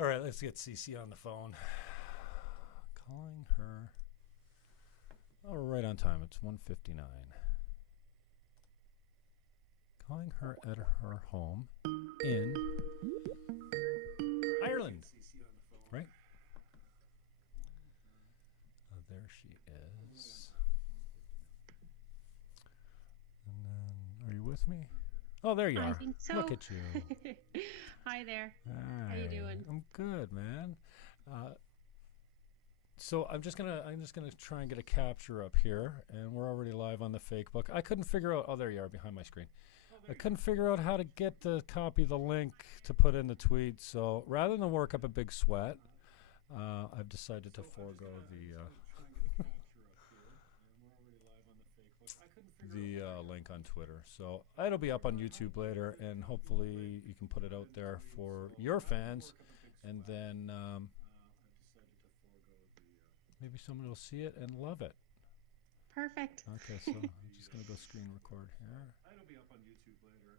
All right, let's get Cece on the phone. Calling her. Oh, right on time. It's 1:59. Calling her at her home in Ireland. Right? Oh, there she is. And then, are you with me? Oh, there you are. I think so. Look at you. Hi there. Hi. How you doing? I'm good, man. So I'm just gonna try and get a capture up here, and we're already live on the fake book. I couldn't figure out. Oh, there you are behind my screen. I couldn't figure out how to get the copy of the link to put in the tweet. So rather than work up a big sweat, I've decided to forego the link on Twitter. So it'll be up on YouTube later, and hopefully you can put it out there for your fans, and then maybe someone will see it and love it. Perfect. Okay, so I'm just going to go screen record here. It'll be up on YouTube later,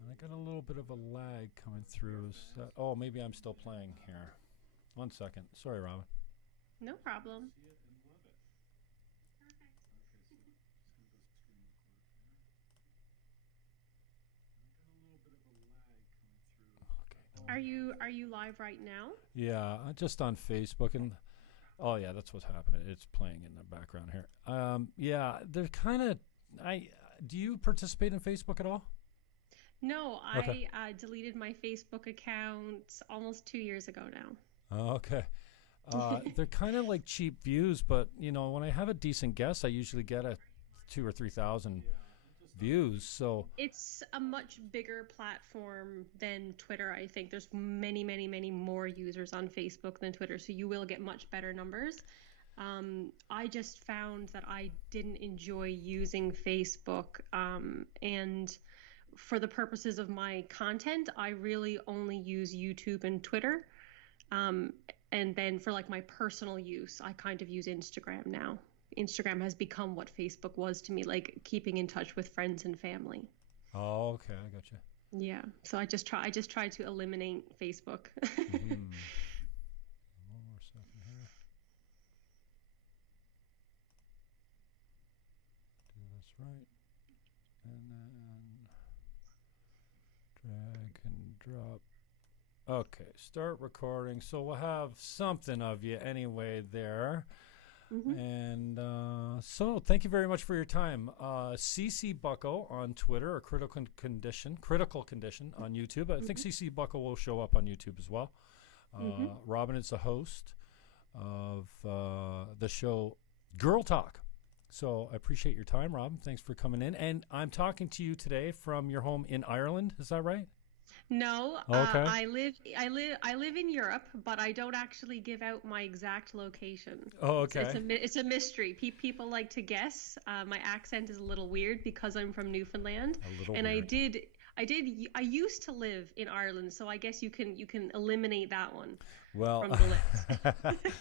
and I got a little bit of a lag coming through. So, maybe I'm still playing here. 1 second. Sorry, Robin. No problem. Are you live right now? Yeah, just on Facebook, and oh yeah, that's what's happening. It's playing in the background here. Yeah, they're kind of. Do you participate in Facebook at all? No, Okay. I deleted my Facebook account almost 2 years ago now. Oh, okay. They're kind of like cheap views, but when I have a decent guest, I usually get a 2,000 or 3,000 views. So it's a much bigger platform than Twitter. I think there's many, many, many more users on Facebook than Twitter, so you will get much better numbers. I just found that I didn't enjoy using Facebook, and for the purposes of my content, I really only use YouTube and Twitter. And then for like my personal use, I kind of use Instagram now. Instagram has become what Facebook was to me, like keeping in touch with friends and family. Oh, okay, I got you. Yeah, so I just try to eliminate Facebook. One more second here. Do this right, and then drag and drop. Okay, start recording. So we'll have something of you anyway there. Mm-hmm. And so thank you very much for your time. CC Bucko on Twitter, or Critical Condition on YouTube. I think CC Bucko will show up on YouTube as well. Robin is the host of the show Girl Talk. So I appreciate your time, Robin. Thanks for coming in. And I'm talking to you today from your home in Ireland. Is that right? No, okay. I live in Europe, but I don't actually give out my exact location. Oh, okay. It's a mystery. People like to guess. My accent is a little weird because I'm from Newfoundland, and weird. I used to live in Ireland, so I guess you can eliminate that one. Well, from the list.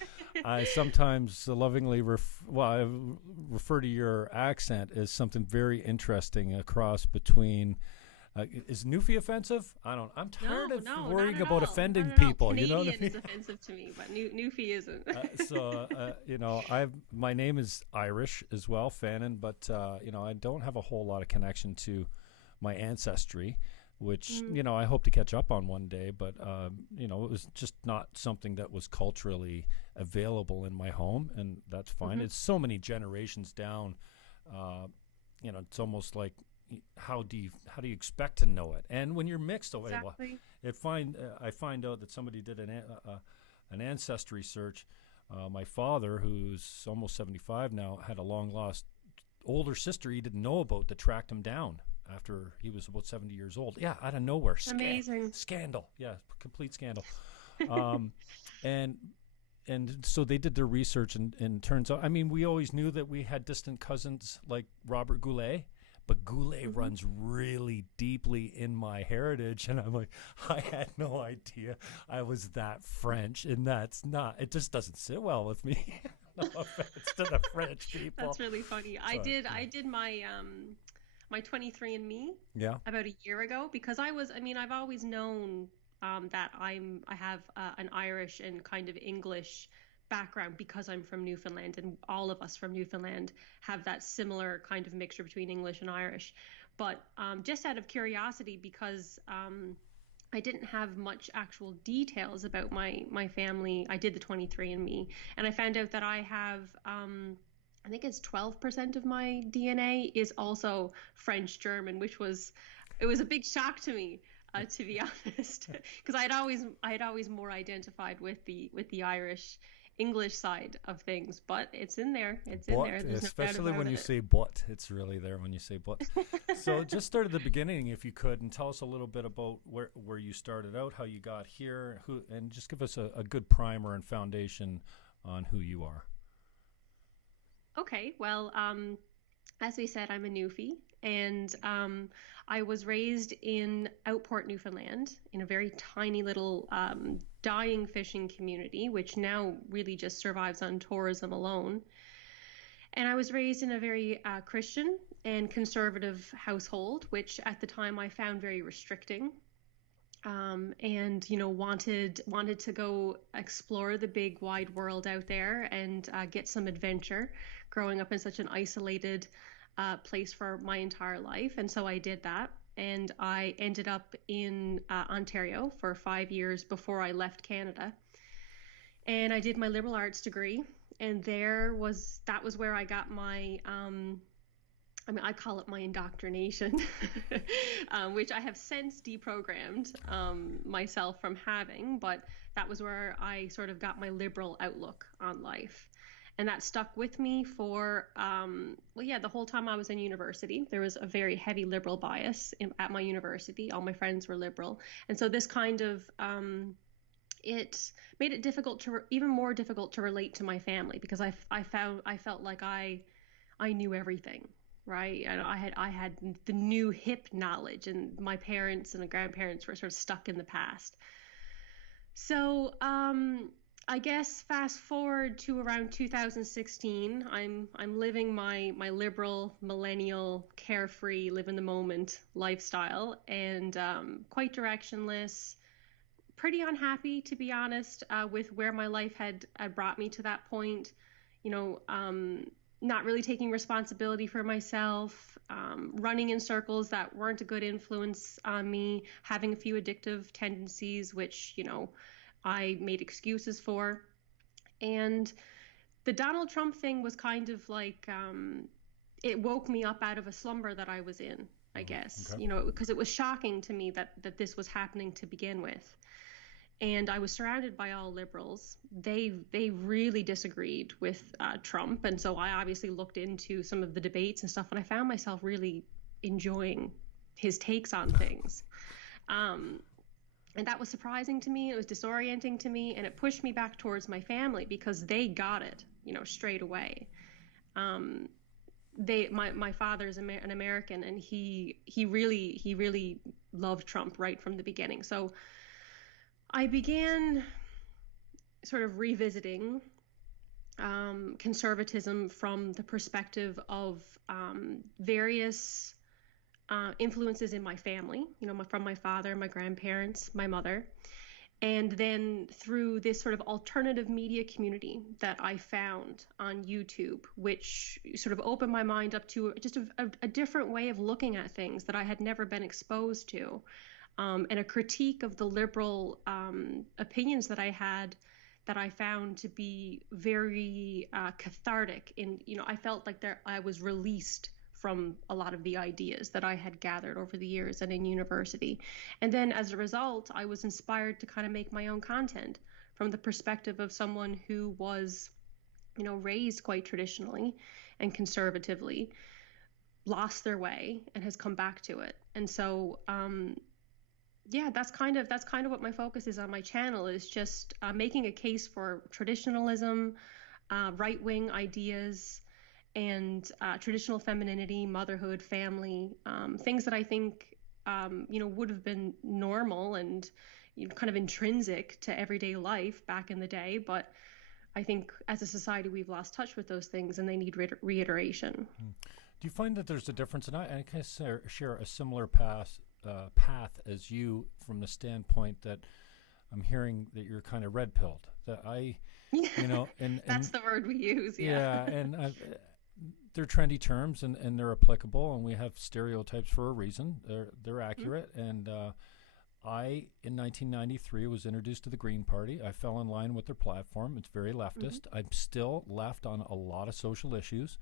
I sometimes lovingly refer to your accent as something very interesting, a cross between. Is Newfie offensive? I'm tired of worrying about offending people. Canadian, you know what I mean? is offensive to me, but Newfie isn't. My name is Irish as well, Fannon, but I don't have a whole lot of connection to my ancestry, which I hope to catch up on one day. But it was just not something that was culturally available in my home, and that's fine. It's so many generations down. It's almost like. How do you expect to know it? And when you're mixed, exactly. I find out that somebody did an ancestry search. My father, who's almost 75 now, had a long lost older sister he didn't know about that tracked him down after he was about 70 years old. Yeah, out of nowhere. Amazing. Scandal. Yeah, complete scandal. And so they did their research, and turns out, we always knew that we had distant cousins like Robert Goulet. But Goulet runs really deeply in my heritage, and I'm like, I had no idea I was that French, and it just doesn't sit well with me. No offense to the French people. That's really funny. I did my my 23andMe about a year ago because I've always known that I have an Irish and kind of English background because I'm from Newfoundland, and all of us from Newfoundland have that similar kind of mixture between English and Irish. But just out of curiosity, because I didn't have much actual details about my family, I did the 23andMe, and I found out that I have I think it's 12% of my DNA is also French German, which was a big shock to me, to be honest, because I had always more identified with the Irish English side of things, but it's in there. It's in there. There's especially no when you it. say "but," it's really there when you say "but." So just start at the beginning, if you could, and tell us a little bit about where you started out, how you got here, and just give us a good primer and foundation on who you are. Okay, well, as we said, I'm a Newfie, and I was raised in Outport, Newfoundland, in a very tiny little dying fishing community, which now really just survives on tourism alone. And I was raised in a very Christian and conservative household, which at the time I found very restricting. And wanted to go explore the big wide world out there and get some adventure, growing up in such an isolated place for my entire life. And so I did that, and I ended up in Ontario for 5 years before I left Canada, and I did my liberal arts degree, and that was where I got my I call it my indoctrination, which I have since deprogrammed myself from having, but that was where I sort of got my liberal outlook on life. And that stuck with me for, the whole time I was in university. There was a very heavy liberal bias at my university. All my friends were liberal. And so this kind of, it made it even more difficult to relate to my family, because I felt like I knew everything. Right. And I had the new hip knowledge, and my parents and the grandparents were sort of stuck in the past. So I guess fast forward to around 2016, I'm living my liberal, millennial, carefree, live in the moment lifestyle, and quite directionless, pretty unhappy, to be honest, with where my life had brought me to that point. Not really taking responsibility for myself, running in circles that weren't a good influence on me, having a few addictive tendencies, which, I made excuses for. And the Donald Trump thing was kind of like, it woke me up out of a slumber that I was in, I guess, okay. Because it was shocking to me that this was happening to begin with. And I was surrounded by all liberals. They really disagreed with Trump. And so I obviously looked into some of the debates and stuff, and I found myself really enjoying his takes on things. And that was surprising to me. It was disorienting to me, and it pushed me back towards my family, because they got it, straight away. My father's an American, and he really loved Trump right from the beginning. So I began sort of revisiting conservatism from the perspective of various influences in my family, from my father, my grandparents, my mother, and then through this sort of alternative media community that I found on YouTube, which sort of opened my mind up to just a different way of looking at things that I had never been exposed to. And a critique of the liberal opinions that I had, that I found to be very cathartic. I felt like I was released from a lot of the ideas that I had gathered over the years and in university. And then as a result, I was inspired to kind of make my own content from the perspective of someone who was, raised quite traditionally and conservatively, lost their way, and has come back to it. And so, that's kind of what my focus is on my channel, is just making a case for traditionalism, right-wing ideas, and traditional femininity, motherhood, family, things that I think, would have been normal and kind of intrinsic to everyday life back in the day. But I think as a society, we've lost touch with those things, and they need reiteration. Do you find that there's a difference? And I can share a similar path path as you, from the standpoint that I'm hearing that you're kind of red-pilled. That and that's the word we use. Yeah, and they're trendy terms, and they're applicable, and we have stereotypes for a reason. They're accurate, and I, in 1993, was introduced to the Green Party. I fell in line with their platform. It's very leftist. I'm still left on a lot of social issues,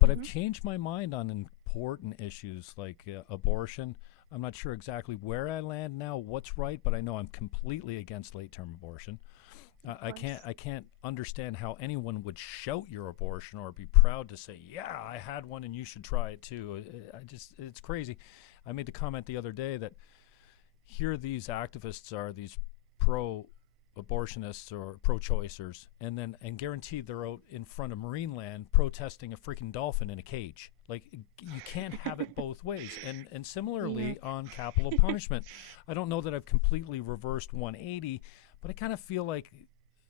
but I've changed my mind on important issues like abortion. I'm not sure exactly where I land now, what's right, but I know I'm completely against late-term abortion. I can't understand how anyone would shout your abortion or be proud to say, yeah, I had one and you should try it too. It's crazy. I made the comment the other day that here these activists are, these pro-abortionists or pro-choicers, and guaranteed they're out in front of Marineland protesting a freaking dolphin in a cage. Like, you can't have it both ways. And similarly on capital punishment, I don't know that I've completely reversed 180, but I kind of feel like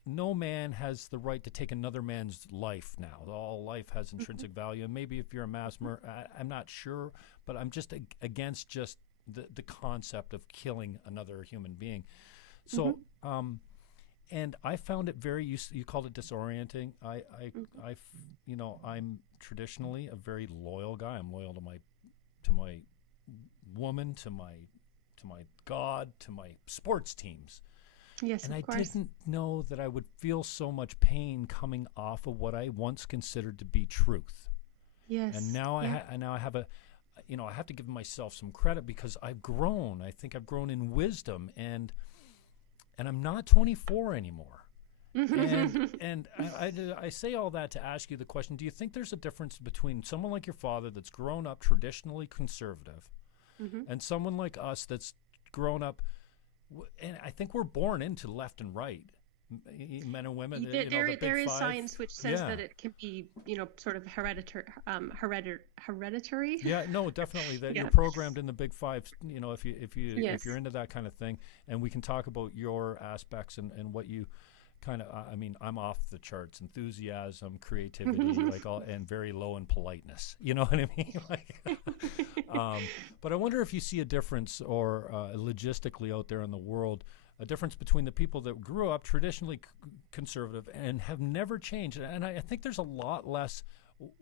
no man has the right to take another man's life now. All life has intrinsic value. And maybe if you're a mass murderer, I'm not sure, but I'm just against just the concept of killing another human being. So, and I found it very, you called it disorienting. I'm traditionally a very loyal guy. I'm loyal to my woman, to my God, to my sports teams. Yes, and of I course. didn't know that I would feel so much pain coming off of what I once considered to be truth. Yes. And now I have I have to give myself some credit because I've grown. I think I've grown in wisdom, and I'm not 24 anymore. and I say all that to ask you the question: do you think there's a difference between someone like your father that's grown up traditionally conservative, and someone like us that's grown up? And I think we're born into left and right, men and women. There is science which says that it can be, sort of hereditary. Yeah, no, definitely that you're programmed in the big five. If you're into that kind of thing, and we can talk about your aspects and what you kind of. I'm off the charts: enthusiasm, creativity, and very low in politeness. You know what I mean? But I wonder if you see a difference, or logistically out there in the world, a difference between the people that grew up traditionally conservative and have never changed. And I think there's a lot less.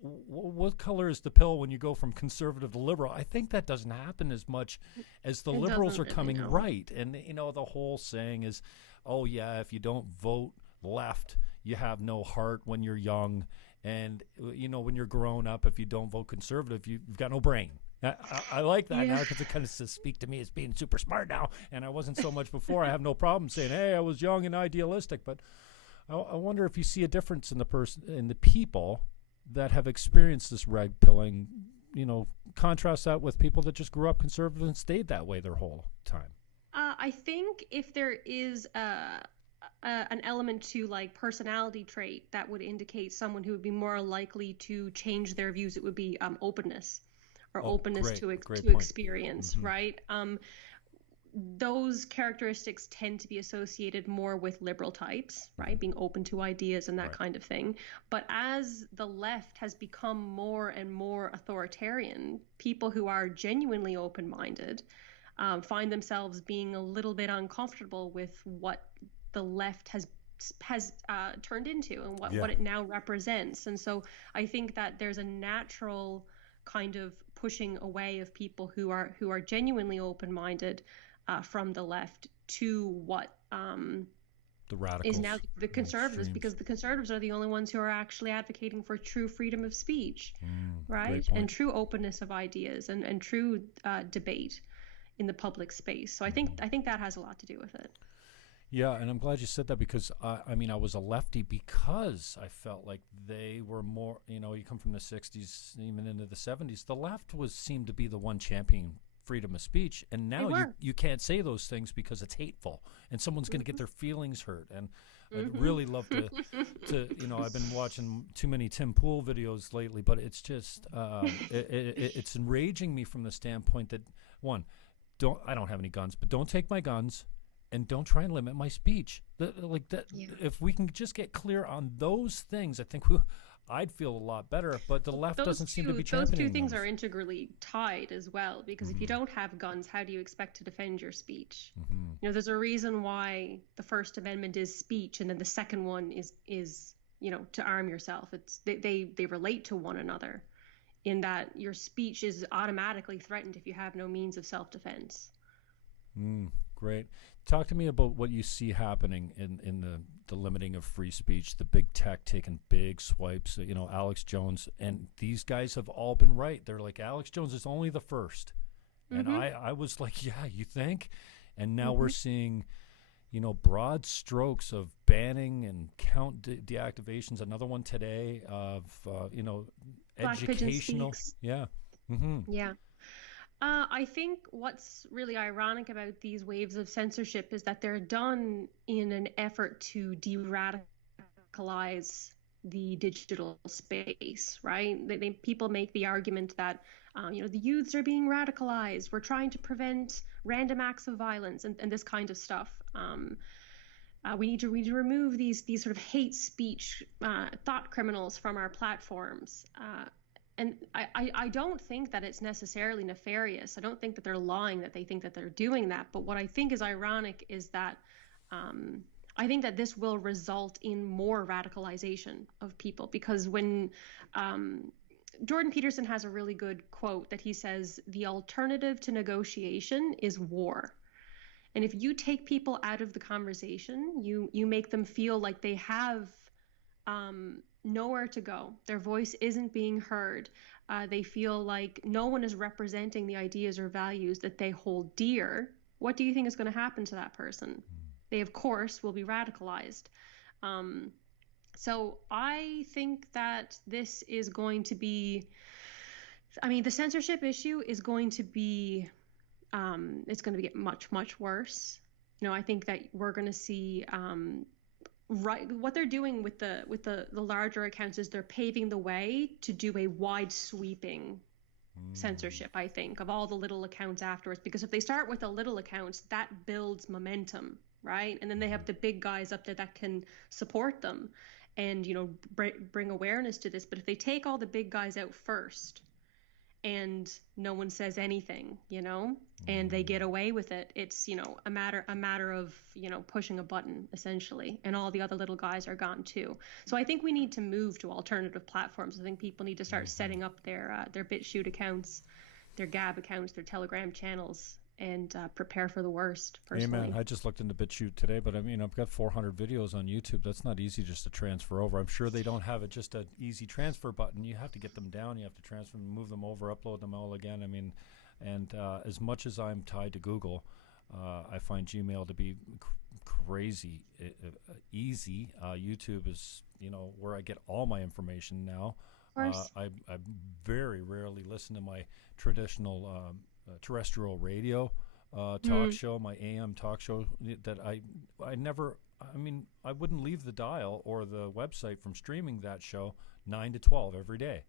What color is the pill when you go from conservative to liberal? I think that doesn't happen as much as the liberals are coming right. And the whole saying is, oh yeah, if you don't vote left, you have no heart when you're young, and when you're grown up, if you don't vote conservative, you've got no brain. I like that now because it kind of says speak to me as being super smart now, and I wasn't so much before. I have no problem saying, hey, I was young and idealistic, but I wonder if you see a difference in the people that have experienced this red pilling. Contrast that with people that just grew up conservative and stayed that way their whole time. I think if there is an element to like personality trait that would indicate someone who would be more likely to change their views, it would be openness. Or openness to experience, right? Those characteristics tend to be associated more with liberal types, right? Being open to ideas and that kind of thing. But as the left has become more and more authoritarian, people who are genuinely open-minded find themselves being a little bit uncomfortable with what the left has turned into and what it now represents. And so I think that there's a natural kind of pushing away of people who are genuinely open-minded from the left to what the radicals is now the conservatives, because the conservatives are the only ones who are actually advocating for true freedom of speech, right? And true openness of ideas and true debate in the public space. So I think that has a lot to do with it. Yeah, and I'm glad you said that because, I was a lefty because I felt like they were more, you come from the 60s, even into the 70s. The left seemed to be the one championing freedom of speech, and now you can't say those things because it's hateful, and someone's going to get their feelings hurt. And I'd really love to I've been watching too many Tim Pool videos lately, but it's just, it's enraging me from the standpoint that, one, I don't have any guns, but don't take my guns. And don't try and limit my speech. If we can just get clear on those things, I think I'd feel a lot better. But the left doesn't seem to be those championing two things those. are integrally tied as well, because if you don't have guns, how do you expect to defend your speech? You know, there's a reason why the First Amendment is speech, and then the second one is you know, to arm yourself. It's they relate to one another, in that your speech is automatically threatened if you have no means of self-defense. Great. Talk to me about what you see happening in the limiting of free speech, the big tech taking big swipes, you know, Alex Jones, and these guys have all been right. They're like, Alex Jones is only the first. And I was like, yeah, you think? And now we're seeing, you know, broad strokes of banning and count deactivations. Another one today of, you know, Black educational. Yeah. Yeah. I think what's really ironic about these waves of censorship is that they're done in an effort to de-radicalize the digital space, right? People make the argument that, you know, the youths are being radicalized. We're trying to prevent random acts of violence and this kind of stuff. We need to remove these sort of hate speech thought criminals from our platforms. And I don't think that it's necessarily nefarious. I don't think that they're lying that they think that they're doing that. But what I think is ironic is that I think that this will result in more radicalization of people, because when Jordan Peterson has a really good quote that he says, the alternative to negotiation is war. And if you take people out of the conversation, you make them feel like they have nowhere to go. Their voice isn't being heard. They feel like no one is representing the ideas or values that they hold dear. What do you think is going to happen to that person? They, of course, will be radicalized. So I think that this is going to be, I mean, the censorship issue is going to be, it's going to get much, much worse. You know, I think that we're going to see, right, what they're doing with the larger accounts is they're paving the way to do a wide sweeping censorship, I think, of all the little accounts afterwards. Because if they start with the little accounts, that builds momentum, right? And then they have the big guys up there that can support them and, you know, bring awareness to this. But if they take all the big guys out first and no one says anything, you know, and they get away with it, it's, you know, a matter of, you know, pushing a button essentially, and all the other little guys are gone too. So I think we need to move to alternative platforms. I think people need to start setting up their BitChute accounts, their Gab accounts, their Telegram channels, and prepare for the worst, personally. Amen. I just looked into BitChute today, but I mean, I've got 400 videos on YouTube. That's not easy just to transfer over. I'm sure they don't have it just an easy transfer button. You have to get them down. You have to transfer them, move them over, upload them all again. I mean, and as much as I'm tied to Google, I find Gmail to be crazy easy. YouTube is, you know, where I get all my information now. I very rarely listen to my traditional terrestrial radio talk show, my AM talk show that I wouldn't leave the dial or the website from streaming that show 9 to 12 every day.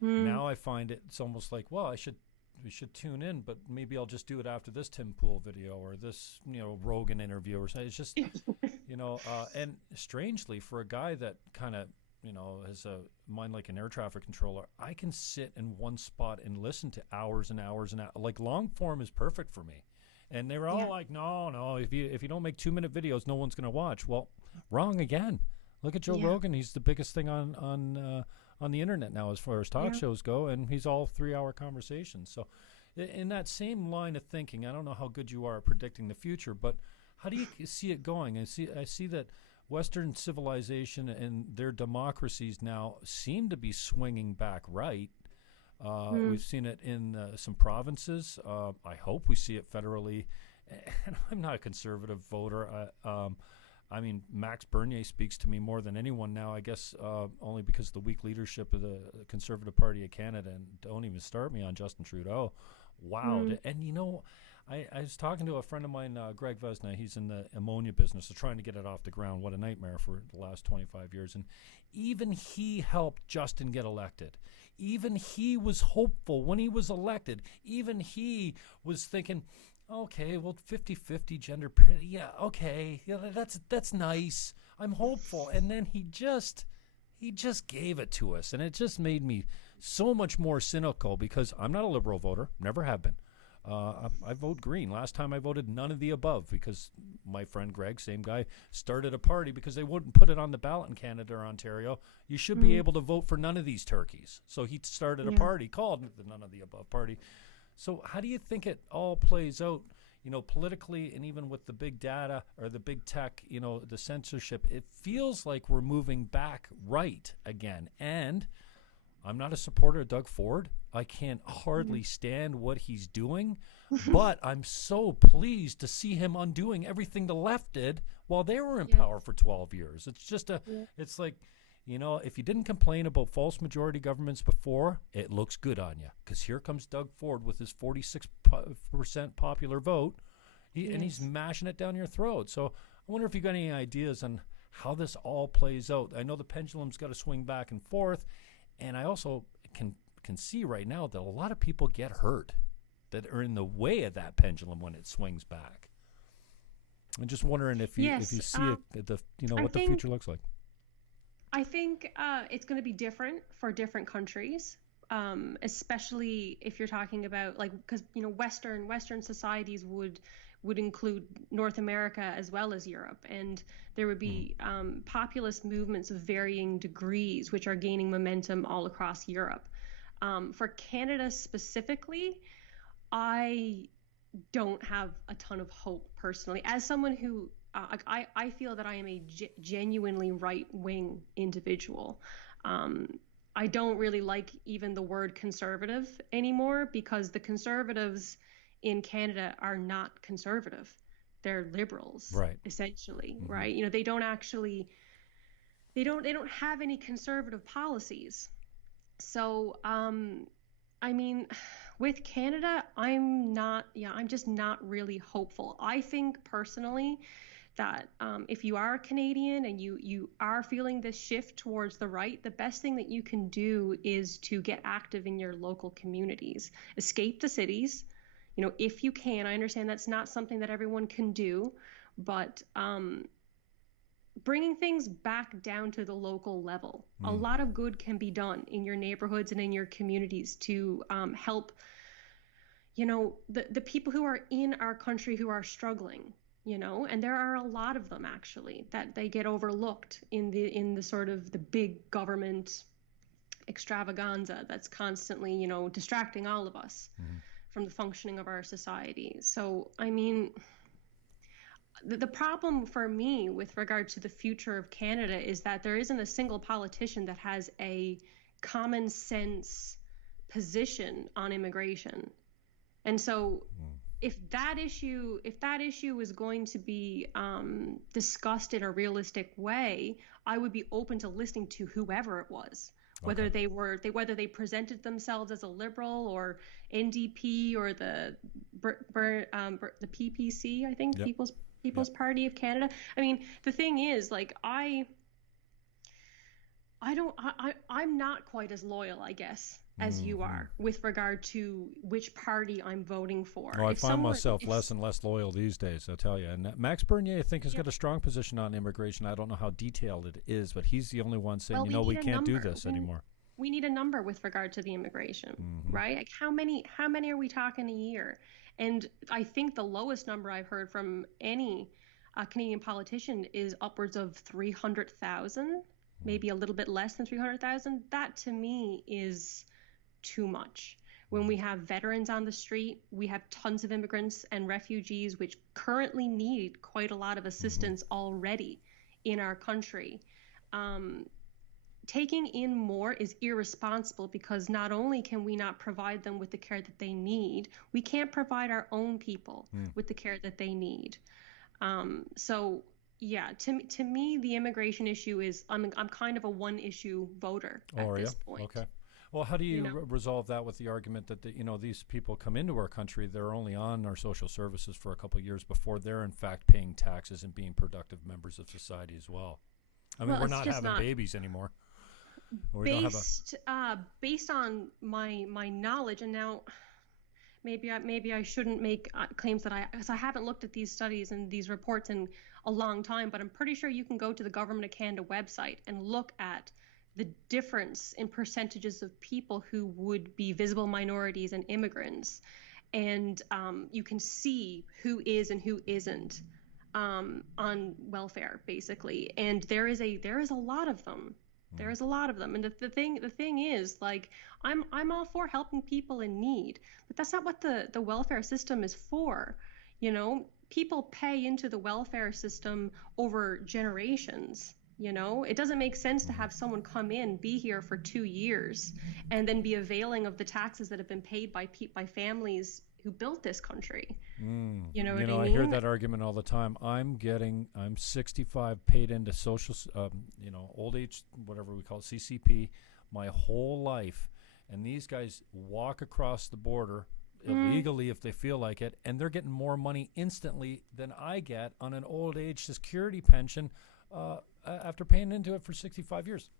Now I find it's almost like, well, we should tune in, but maybe I'll just do it after this Tim Pool video or this, you know, Rogan interview or something. It's just, you know, and strangely for a guy that kind of, you know, has a mind like an air traffic controller, I can sit in one spot and listen to hours and hours and hours. Like long form is perfect for me. And they were all like, no, if you don't make 2-minute videos, no one's going to watch. Well, wrong again. Look at Joe Rogan. He's the biggest thing on the internet now as far as talk shows go, and he's all 3-hour conversations. So in that same line of thinking, I don't know how good you are at predicting the future, but how do you see it going? I see that Western civilization and their democracies now seem to be swinging back right. We've seen it in some provinces. I hope we see it federally. And I'm not a conservative voter. I mean, Max Bernier speaks to me more than anyone now, I guess, only because of the weak leadership of the Conservative Party of Canada. And don't even start me on Justin Trudeau. Wow. And, you know, I was talking to a friend of mine, Greg Vesna. He's in the ammonia business, so trying to get it off the ground. What a nightmare for the last 25 years. And even he helped Justin get elected. Even he was hopeful when he was elected. Even he was thinking, okay, well, 50-50 gender parity. Yeah, okay. Yeah, that's nice. I'm hopeful. And then he just he just gave it to us. And it just made me so much more cynical because I'm not a Liberal voter, never have been. I vote Green. Last time I voted none of the above because my friend Greg, same guy, started a party because they wouldn't put it on the ballot in Canada or Ontario. You should be able to vote for none of these turkeys. So he started a party called the None of the Above Party. So how do you think it all plays out, politically, and even with the big data or the big tech, the censorship? It feels like we're moving back right again. And I'm not a supporter of Doug Ford. I can't hardly stand what he's doing, but I'm so pleased to see him undoing everything the left did while they were in power for 12 years. It's just it's like, if you didn't complain about false majority governments before, it looks good on you because here comes Doug Ford with his 46% popular vote, and he's mashing it down your throat. So I wonder if you got any ideas on how this all plays out. I know the pendulum's got to swing back and forth, and I also can see right now that a lot of people get hurt that are in the way of that pendulum when it swings back. I'm just wondering if you see what the future looks like. I think it's going to be different for different countries, especially if you're talking about because Western societies would include North America as well as Europe, and there would be populist movements of varying degrees which are gaining momentum all across Europe. For Canada specifically, I don't have a ton of hope personally. As someone who, I feel that I am a genuinely right-wing individual. I don't really like even the word conservative anymore because the conservatives in Canada are not conservative. They're liberals, right? Essentially, right? They don't have any conservative policies. So, with Canada, I'm just not really hopeful. I think personally that if you are a Canadian and you are feeling this shift towards the right, the best thing that you can do is to get active in your local communities. Escape the cities, if you can. I understand that's not something that everyone can do, but bringing things back down to the local level. A lot of good can be done in your neighborhoods and in your communities to help, the people who are in our country who are struggling, and there are a lot of them actually that they get overlooked in the sort of the big government extravaganza that's constantly, distracting all of us from the functioning of our society. So, the problem for me with regard to the future of Canada is that there isn't a single politician that has a common sense position on immigration. And so if that issue is going to be discussed in a realistic way, I would be open to listening to whoever it was, whether they presented themselves as a liberal or NDP or the PPC, I think, People's Party of Canada. The thing is, I'm not quite as loyal, I guess, as you are with regard to which party I'm voting for. Well, I find myself less and less loyal these days, I'll tell you. And Max Bernier, I think, has got a strong position on immigration. I don't know how detailed it is, but he's the only one saying, we can't do this anymore. We need a number with regard to the immigration, right? How many are we talking a year? And I think the lowest number I've heard from any Canadian politician is upwards of 300,000, maybe a little bit less than 300,000. That to me is too much. When we have veterans on the street, we have tons of immigrants and refugees which currently need quite a lot of assistance already in our country. Taking in more is irresponsible because not only can we not provide them with the care that they need, we can't provide our own people with the care that they need. To me, the immigration issue is I'm kind of a one-issue voter at this point. Okay. Well, how do you resolve that with the argument that these people come into our country, they're only on our social services for a couple of years before they're in fact paying taxes and being productive members of society as well? We're not having babies anymore. Based on my knowledge, and now maybe I shouldn't make claims because I haven't looked at these studies and these reports in a long time, but I'm pretty sure you can go to the Government of Canada website and look at the difference in percentages of people who would be visible minorities and immigrants. And you can see who is and who isn't on welfare, basically. And there is a lot of them. There is a lot of them. And the thing is, like, I'm all for helping people in need, but that's not what the welfare system is for. You know, people pay into the welfare system over generations. You know, it doesn't make sense to have someone come in, be here for 2 years, and then be availing of the taxes that have been paid by families who built this country. You know what I mean? I hear that argument all the time. I'm 65, paid into social, old age, whatever we call it, CCP, my whole life. And these guys walk across the border illegally if they feel like it, and they're getting more money instantly than I get on an old age security pension after paying into it for 65 years.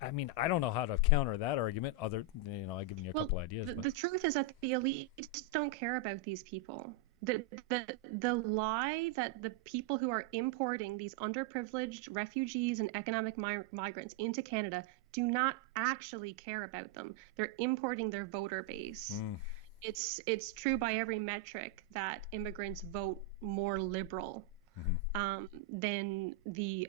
I mean, I don't know how to counter that argument. I've given you a couple ideas. The truth is that the elites don't care about these people. The lie that the people who are importing these underprivileged refugees and economic migrants into Canada do not actually care about them. They're importing their voter base. It's true by every metric that immigrants vote more liberal than the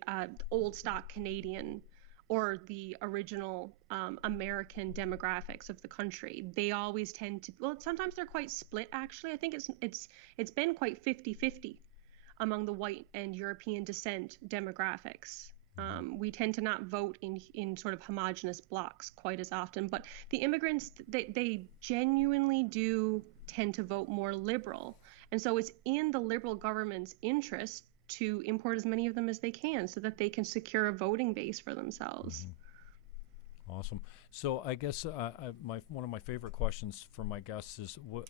old stock Canadian or the original American demographics of the country. They always tend to, well, sometimes they're quite split, actually. I think it's been quite 50-50 among the white and European descent demographics. We tend to not vote in sort of homogenous blocks quite as often, but the immigrants, they genuinely do tend to vote more liberal. And so it's in the liberal government's interest to import as many of them as they can so that they can secure a voting base for themselves. Awesome. So I guess one of my favorite questions for my guests is what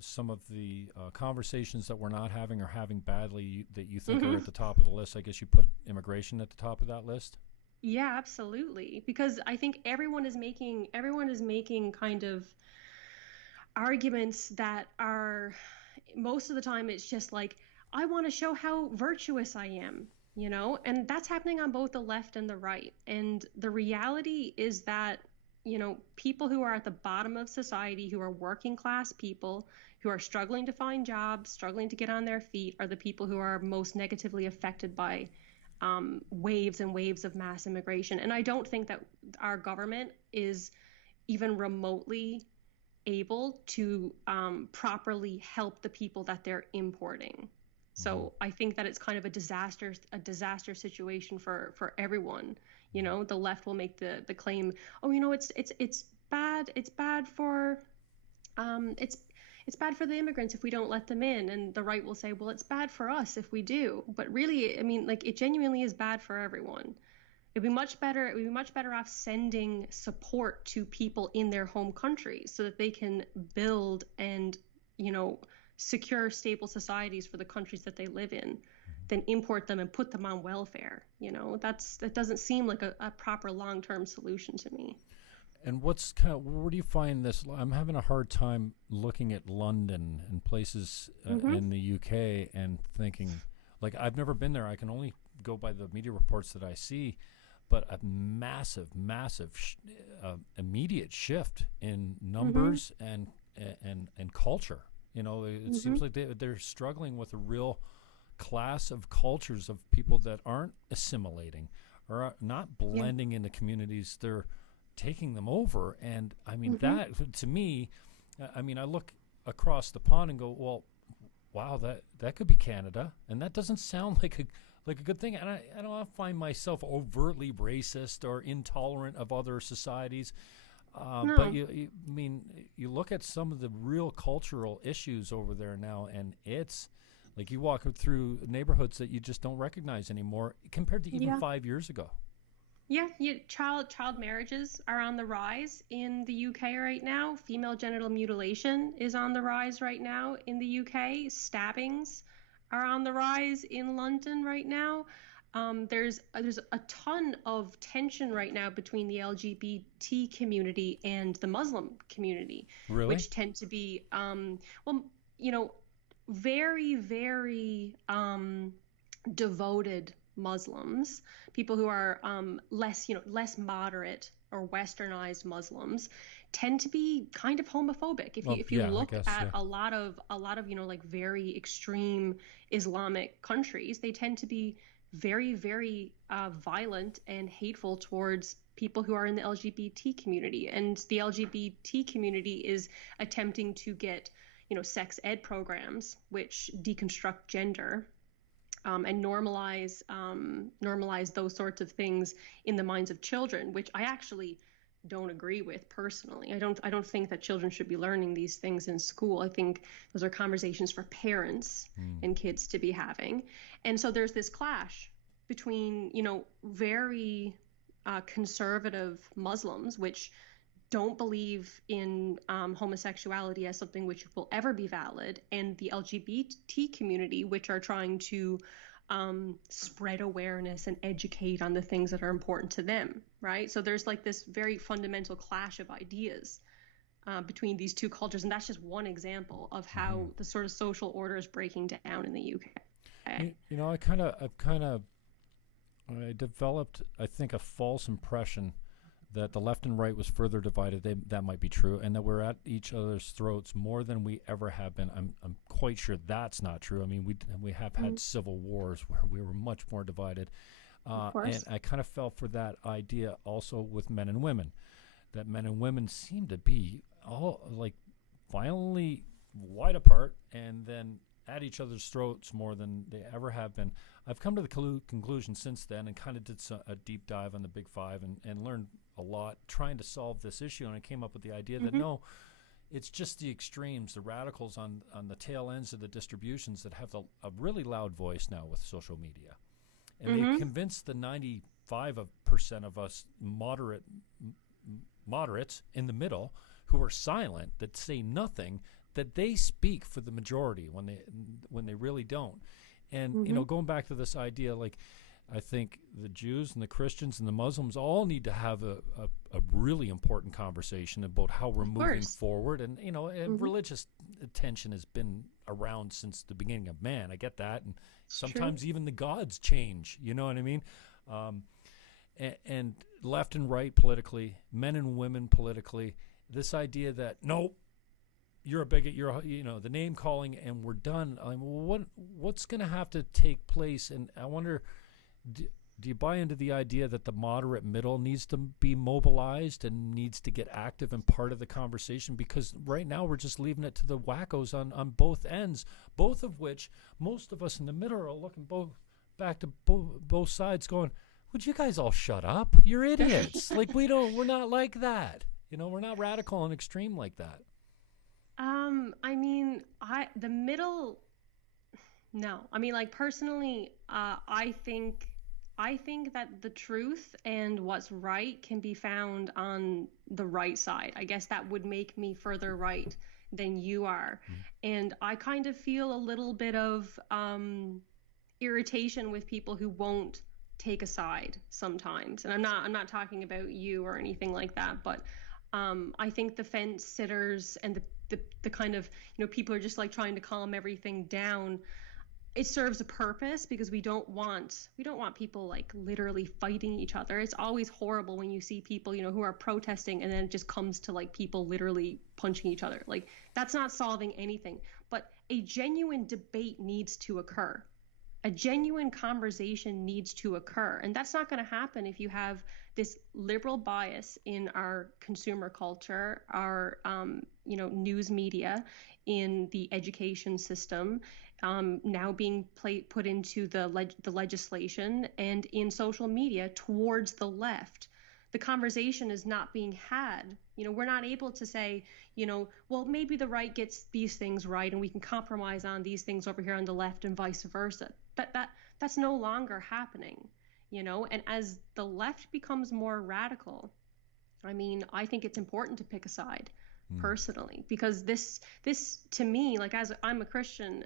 some of the conversations that we're not having or having badly that you think are at the top of the list. I guess you put immigration at the top of that list? Yeah, absolutely. Because I think everyone is making kind of arguments that are, most of the time it's just like, I want to show how virtuous I am, you know, and that's happening on both the left and the right. And the reality is that, you know, people who are at the bottom of society, who are working class people, who are struggling to find jobs, struggling to get on their feet, are the people who are most negatively affected by waves and waves of mass immigration. And I don't think that our government is even remotely able to properly help the people that they're importing. So I think that it's kind of a disaster situation for everyone. You know, the left will make the claim, oh, you know, it's bad for it's bad for the immigrants if we don't let them in, and the right will say, well, it's bad for us if we do. But really, I mean, like, it genuinely is bad for everyone. It'd be much better off sending support to people in their home countries so that they can build and, you know, secure stable societies for the countries that they live in, than import them and put them on welfare. You know, that doesn't seem like a proper long-term solution to me. And where do you find this? I'm having a hard time looking at London and places in the UK and thinking, like, I've never been there. I can only go by the media reports that I see, but a massive immediate shift in numbers and culture. You know, it seems like they're struggling with a real class of cultures of people that aren't assimilating or are not blending into communities. They're taking them over. And I mean, that to me, I mean, I look across the pond and go, well, wow, that could be Canada. And that doesn't sound like a good thing. And I don't find myself overtly racist or intolerant of other societies. No. But you look at some of the real cultural issues over there now, and it's like you walk through neighborhoods that you just don't recognize anymore compared to even 5 years ago. Yeah, child marriages are on the rise in the UK right now. Female genital mutilation is on the rise right now in the UK. Stabbings are on the rise in London right now. There's a ton of tension right now between the LGBT community and the Muslim community, which tend to be, very, very devoted Muslims, people who are less, less moderate or westernized Muslims, tend to be kind of homophobic. If you look at a lot of like very extreme Islamic countries, they tend to be very, very violent and hateful towards people who are in the LGBT community. And the LGBT community is attempting to get, sex ed programs which deconstruct gender and normalize those sorts of things in the minds of children, which I actually don't agree with personally. I don't think that children should be learning these things in school. I think those are conversations for parents and kids to be having. And so there's this clash between, very conservative Muslims, which don't believe in homosexuality as something which will ever be valid, and the LGBT community, which are trying to spread awareness and educate on the things that are important to them, right? So there's like this very fundamental clash of ideas between these two cultures, and that's just one example of how the sort of social order is breaking down in the UK. I developed, I think, a false impression that the left and right was further divided. That might be true, and that we're at each other's throats more than we ever have been. I'm quite sure that's not true. I mean, we have had civil wars where we were much more divided, and I kind of fell for that idea also with men and women, that men and women seem to be all like violently wide apart, and then at each other's throats more than they ever have been. I've come to the conclusion since then, and kind of did a deep dive on the Big Five and learned a lot trying to solve this issue. And I came up with the idea that no, it's just the extremes, the radicals on the tail ends of the distributions that have a really loud voice now with social media. And they convince the 95% of us moderates in the middle who are silent, that say nothing, that they speak for the majority when they really don't. And going back to this idea, like, I think the Jews and the Christians and the Muslims all need to have a really important conversation about how we're moving forward. And and religious tension has been around since the beginning of man. I get that, and sometimes even the gods change. You know what I mean? And left and right politically, men and women politically, this idea that no, you're a bigot, you're the name calling, and we're done. I mean, what's going to have to take place? And I wonder, do you buy into the idea that the moderate middle needs to be mobilized and needs to get active and part of the conversation? Because right now we're just leaving it to the wackos on both ends, both of which most of us in the middle are looking back to both sides going, would you guys all shut up? You're idiots. Like, we're not like that. We're not radical and extreme like that. I mean, the middle, no. I mean, like, personally, I think that the truth and what's right can be found on the right side. I guess that would make me further right than you are. And I kind of feel a little bit of irritation with people who won't take a side sometimes. And I'm not talking about you or anything like that, but I think the fence sitters and the kind of, people are just like trying to calm everything down. It serves a purpose because we don't want people like literally fighting each other. It's always horrible when you see people, who are protesting, and then it just comes to like people literally punching each other. Like, that's not solving anything. But a genuine debate needs to occur. A genuine conversation needs to occur. And that's not going to happen if you have this liberal bias in our consumer culture, our news media, in the education system, now being put into the legislation, and in social media towards the left. The conversation is not being had. We're not able to say, well, maybe the right gets these things right and we can compromise on these things over here on the left, and vice versa. That's no longer happening, and as the left becomes more radical, I mean, I think it's important to pick a side personally, because this to me, like, as I'm a Christian,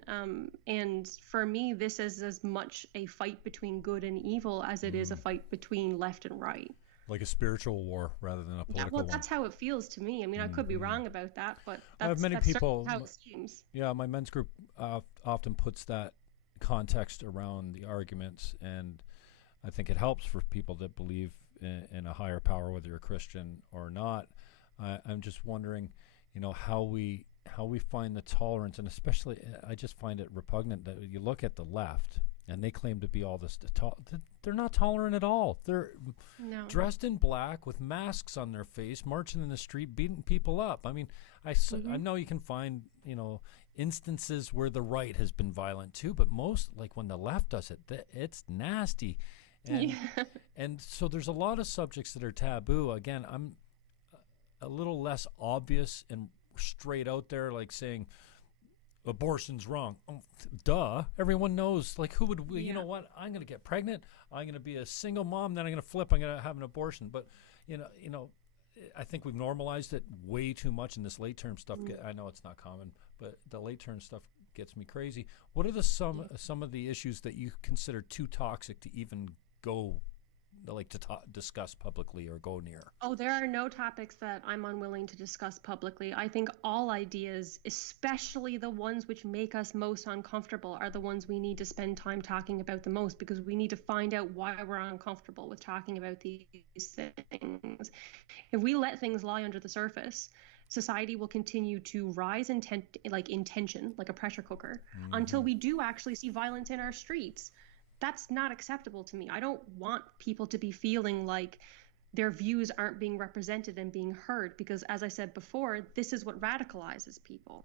and for me, this is as much a fight between good and evil as it is a fight between left and right. Like a spiritual war rather than a political one. That's how it feels to me. I mean, I could be wrong about that, but that's people, how it seems. Yeah, my men's group often puts that context around the arguments, and I think it helps for people that believe in a higher power, whether you're a Christian or not. I'm just wondering, how we find the tolerance, and especially I just find it repugnant that you look at the left and they claim to be all this. They're not tolerant at all. They're dressed in black with masks on their face, marching in the street, beating people up. I mean, I know you can find, instances where the right has been violent too, but most, like when the left does it, it's nasty. And so there's a lot of subjects that are taboo. Again, I'm a little less obvious and straight out there, like saying abortion's wrong. Oh, duh. Everyone knows. Like, who would, you know what? I'm going to get pregnant. I'm going to be a single mom. Then I'm going to flip. I'm going to have an abortion. But, I think we've normalized it way too much in this late term stuff. I know it's not common, but the late term stuff gets me crazy. What are some of the issues that you consider too toxic to even go, like, to discuss publicly or go near? Oh, there are no topics that I'm unwilling to discuss publicly. I think all ideas, especially the ones which make us most uncomfortable, are the ones we need to spend time talking about the most, because we need to find out why we're uncomfortable with talking about these things. If we let things lie under the surface, society will continue to rise in tension, like a pressure cooker, until we do actually see violence in our streets. That's not acceptable to me. I don't want people to be feeling like their views aren't being represented and being heard, because, as I said before, this is what radicalizes people,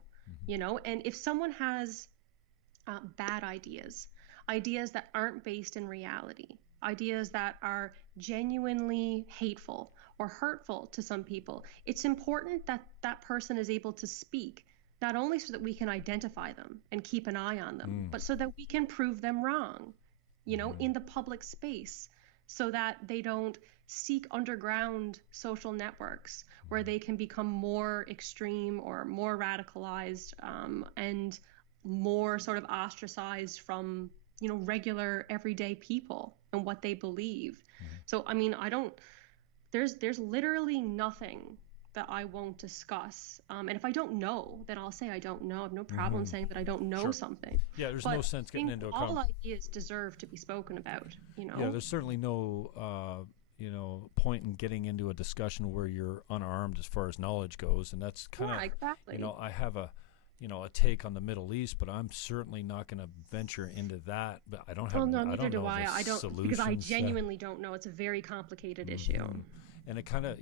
and if someone has bad ideas that aren't based in reality, ideas that are genuinely hateful or hurtful to some people, it's important that that person is able to speak, not only so that we can identify them and keep an eye on them, but so that we can prove them wrong, in the public space, so that they don't seek underground social networks where they can become more extreme or more radicalized, and more sort of ostracized from, regular everyday people and what they believe. So, I mean, there's literally nothing that I won't discuss. And if I don't know, then I'll say I don't know. I have no problem saying that I don't know something. Yeah, there's no sense getting into a all ideas deserve to be spoken about, Yeah, there's certainly no, point in getting into a discussion where you're unarmed as far as knowledge goes. And that's kind of, exactly. I have a take on the Middle East, but I'm certainly not going to venture into that. But I don't have. Well, no, neither do I. I don't, solutions, because I genuinely don't know. It's a very complicated issue. And it kind of,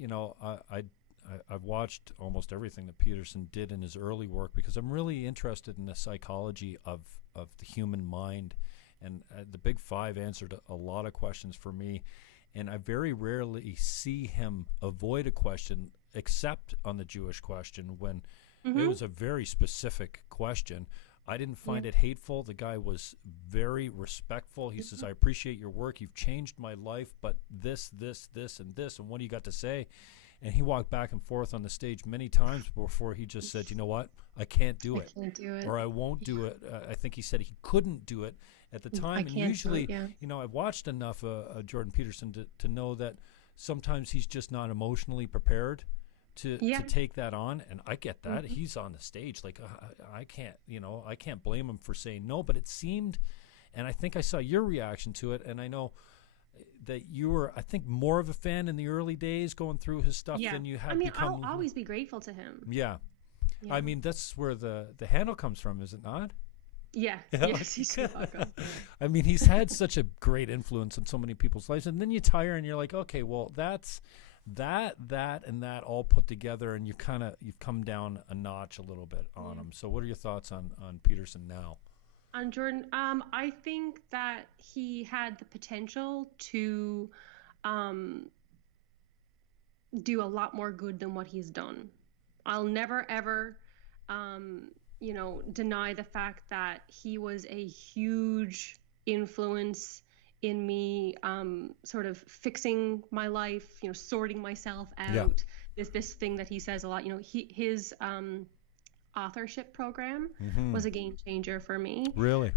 I've watched almost everything that Peterson did in his early work, because I'm really interested in the psychology of the human mind. And the Big Five answered a lot of questions for me. And I very rarely see him avoid a question, except on the Jewish question, when it was a very specific question. I didn't find it hateful. The guy was very respectful. He says, I appreciate your work. You've changed my life, but this, and this, and what do you got to say? And he walked back and forth on the stage many times before he just said, you know what? I can't do it. Or I won't do it. I think he said he couldn't do it at the time. And usually, I've watched enough Jordan Peterson to know that sometimes he's just not emotionally prepared to take that on. And I get that. He's on the stage. Like, I can't blame him for saying no. But it seemed, and I think I saw your reaction to it, and I know that you were, I think, more of a fan in the early days going through his stuff than you have become. I'll always be grateful to him. Yeah. I mean, that's where the handle comes from, is it not? Yeah. Yes, he's so welcome. I mean, he's had such a great influence on so many people's lives, and then you tire and you're like, okay, well, that's that and that all put together, and you've come down a notch a little bit on him. So what are your thoughts on Peterson now? On Jordan, I think that he had the potential to do a lot more good than what he's done. I'll never, ever, deny the fact that he was a huge influence in me sort of fixing my life, sorting myself out. This thing that he says a lot, his authorship program was a game changer for me. Really?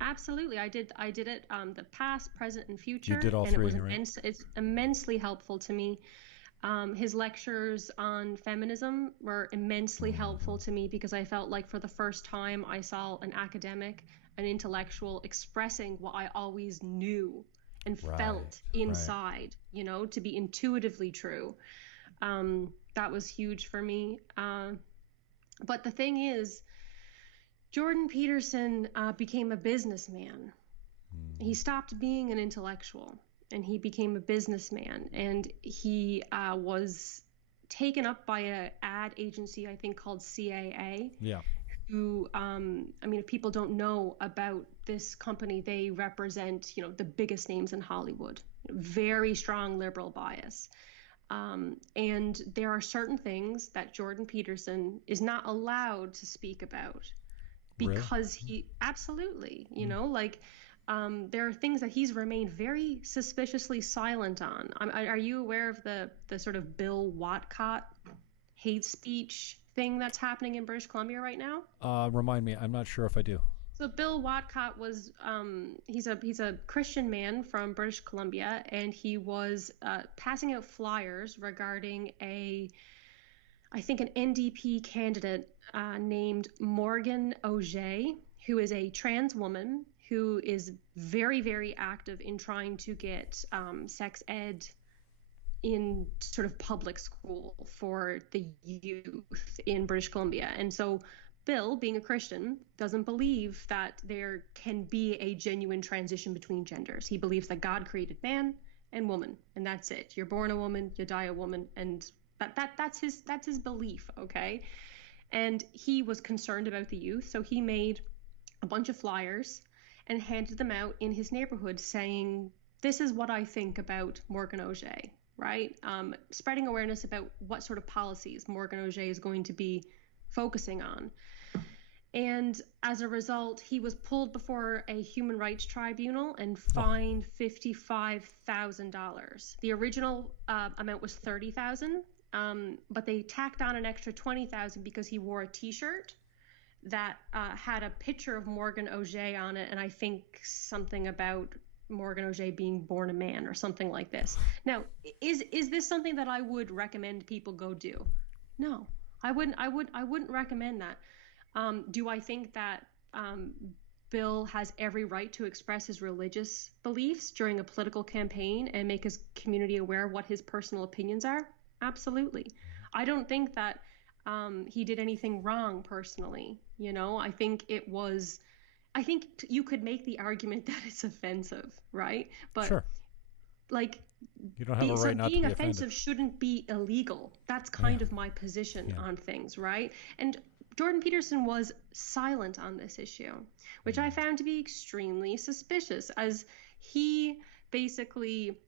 Absolutely. I did it the past, present, and future. You did all three, right? It's immensely helpful to me. His lectures on feminism were immensely helpful to me, because I felt like for the first time I saw an academic, an intellectual, expressing what I always knew and Right, felt inside, you know, to be intuitively true. That was huge for me. But the thing is, Jordan Peterson became a businessman. He stopped being an intellectual and he became a businessman. And he was taken up by an ad agency, I think called CAA. Yeah. Who, I mean, if people don't know about this company, they represent, you know, the biggest names in Hollywood. Very strong liberal bias. And there are certain things that Jordan Peterson is not allowed to speak about because he absolutely, you know, like there are things that he's remained very suspiciously silent on. Are you aware of the sort of Bill Watcott hate speech thing that's happening in British Columbia right now? Remind me, I'm not sure if I do. So Bill Watcott was he's a Christian man from British Columbia, and he was passing out flyers regarding I think an NDP candidate named Morgan Auger, who is a trans woman who is very, very active in trying to get sex ed in sort of public school for the youth in British Columbia. And so Bill, being a Christian, doesn't believe that there can be a genuine transition between genders. He believes that God created man and woman, and that's it. You're born a woman, you die a woman, and that's his belief, okay? And he was concerned about the youth, so he made a bunch of flyers and handed them out in his neighborhood saying, this is what I think about Morgan Auger, right? Spreading awareness about what sort of policies Morgan Auger is going to be focusing on. And as a result, he was pulled before a human rights tribunal and fined $55,000. The original amount was $30,000, but they tacked on an extra $20,000 because he wore a T-shirt that had a picture of Morgan Auger on it, and I think something about Morgan Auger being born a man or something like this. Now, is this something that I would recommend people go do? No, I wouldn't recommend that. Do I think that Bill has every right to express his religious beliefs during a political campaign and make his community aware of what his personal opinions are? Absolutely. I don't think that he did anything wrong personally. You know, I think you could make the argument that it's offensive, right? But sure. Like, you don't have a right not to be being offended. offensive shouldn't be illegal. That's kind of my position on things, right? And Jordan Peterson was silent on this issue, which I found to be extremely suspicious, as he basically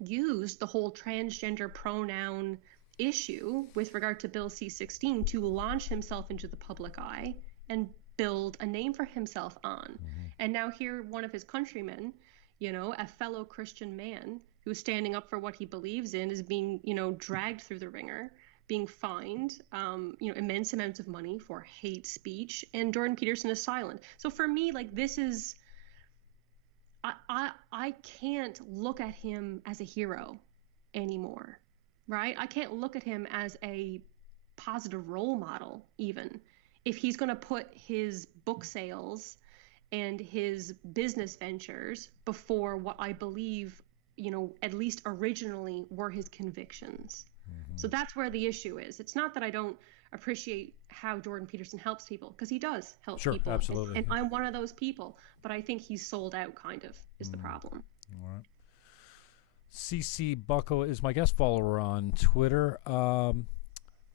used the whole transgender pronoun issue with regard to Bill C-16 to launch himself into the public eye and build a name for himself on. And now here, one of his countrymen, you know, a fellow Christian man who's standing up for what he believes in, is being, you know, dragged through the ringer, being fined, you know, immense amounts of money for hate speech, and Jordan Peterson is silent. So for me, like, this is, I can't look at him as a hero anymore, right? I can't look at him as a positive role model, even if he's going to put his book sales and his business ventures before what I believe, you know, at least originally were his convictions. So that's where the issue is. It's not that I don't appreciate how Jordan Peterson helps people, because he does help people. Sure, absolutely. And I'm one of those people, but I think he's sold out, kind of, is the problem. All right. CC Bucko is my guest follower on Twitter.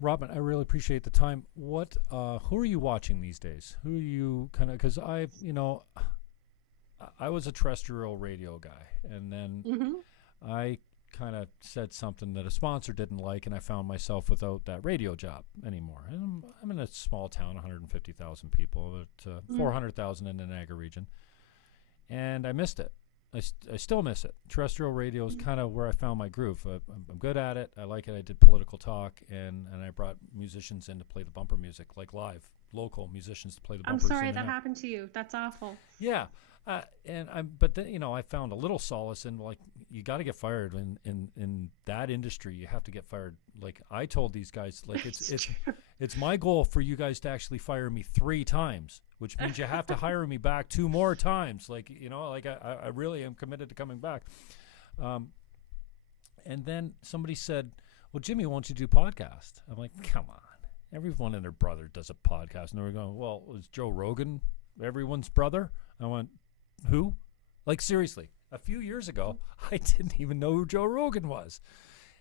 Robin, I really appreciate the time. Who are you watching these days? Who are you because I was a terrestrial radio guy, and then I kind of said something that a sponsor didn't like, and I found myself without that radio job anymore. And I'm in a small town, 150,000 people, but 400,000 in the Niagara region, and I missed it. I still miss it. Terrestrial radio is kind of where I found my groove. I'm good at it. I like it. I did political talk, and I brought musicians in to play the bumper music, like live, local musicians to play the bumpers. I'm sorry that happened to you. That's awful. Yeah. But then, you know, I found a little solace in, like, you got to get fired in that industry. You have to get fired. Like, I told these guys, like, It's my goal for you guys to actually fire me 3 times, which means you have to hire me back 2 more times. Like, I really am committed to coming back. And then somebody said, well, Jimmy, won't you do podcast? I'm like, come on. Everyone and their brother does a podcast. And they were going, well, is Joe Rogan everyone's brother? I went, who? Like, seriously, a few years ago, I didn't even know who Joe Rogan was.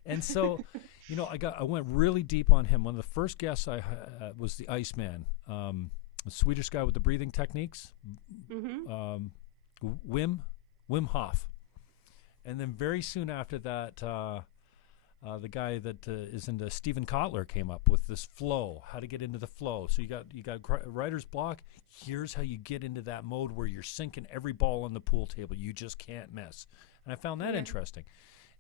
And so, I went really deep on him. One of the first guests I had was the Iceman, the Swedish guy with the breathing techniques, Wim Hof. And then very soon after that, the guy that is into Stephen Kotler came up with this flow, how to get into the flow. So you got writer's block. Here's how you get into that mode where you're sinking every ball on the pool table. You just can't miss. And I found that interesting.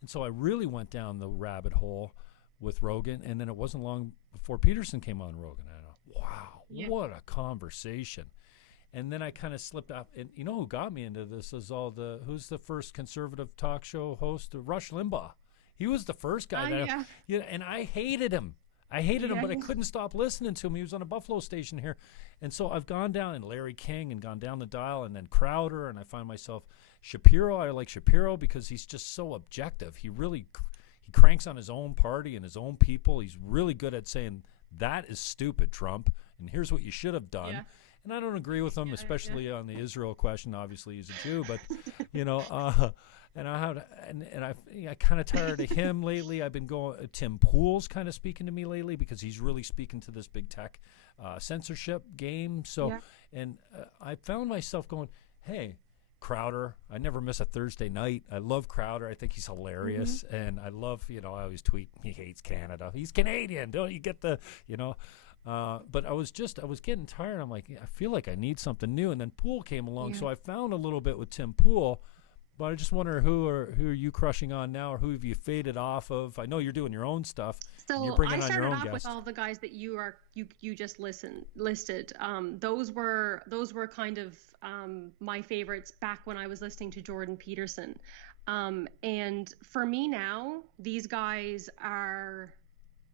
And so I really went down the rabbit hole with Rogan, and then it wasn't long before Peterson came on Rogan. I thought, wow, what a conversation. And then I kind of slipped out. And you know who got me into this is who's the first conservative talk show host? Rush Limbaugh. He was the first guy. And I hated him. But I couldn't stop listening to him. He was on a Buffalo station here. And so I've gone down, and Larry King, and gone down the dial, and then Crowder, and I find myself Shapiro. I like Shapiro because he's just so objective. He cranks on his own party and his own people. He's really good at saying, that is stupid, Trump, and here's what you should have done. Yeah. And I don't agree with him, especially on the Israel question. Obviously, he's a Jew, but, and I kind of tired of him lately. I've been going. Tim Pool's kind of speaking to me lately because he's really speaking to this big tech censorship game. So, I found myself going, hey, Crowder. I never miss a Thursday night. I love Crowder. I think he's hilarious, and I love. I always tweet he hates Canada. He's Canadian. Don't you get the But I was getting tired. I'm like, I feel like I need something new. And then Poole came along, so I found a little bit with Tim Poole. But I just wonder who are you crushing on now, or who have you faded off of? I know you're doing your own stuff. So you're bringing I on your started own off guests. with all the guys that you just listed. Those were kind of my favorites back when I was listening to Jordan Peterson. And for me now, these guys are,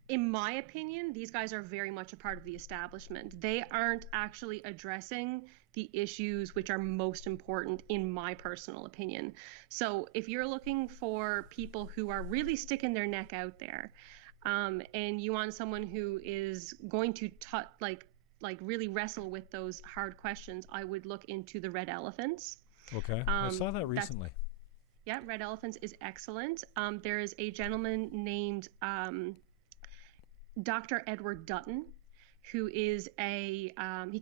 in my opinion, these guys are very much a part of the establishment. They aren't actually addressing the issues which are most important, in my personal opinion. So if you're looking for people who are really sticking their neck out there, and you want someone who is going to really wrestle with those hard questions, I would look into the Red Elephants. Okay, I saw that recently. Yeah, Red Elephants is excellent. There is a gentleman named Dr. Edward Dutton, who is he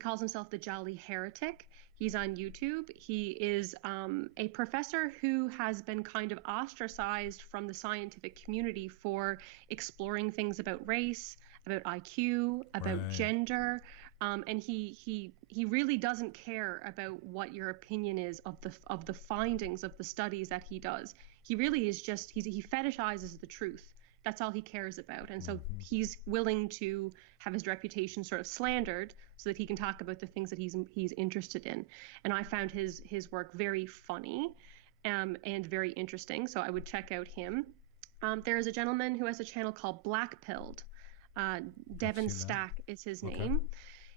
calls himself the Jolly Heretic. He's on YouTube. He is a professor who has been kind of ostracized from the scientific community for exploring things about race, about IQ, about gender. And he really doesn't care about what your opinion is of the findings of the studies that he does. He really is just, he fetishizes the truth. That's all he cares about. And so he's willing to have his reputation sort of slandered so that he can talk about the things that he's interested in. And I found his work very funny and very interesting. So I would check out him. There is a gentleman who has a channel called Black Pilled. Devin Stack is his name.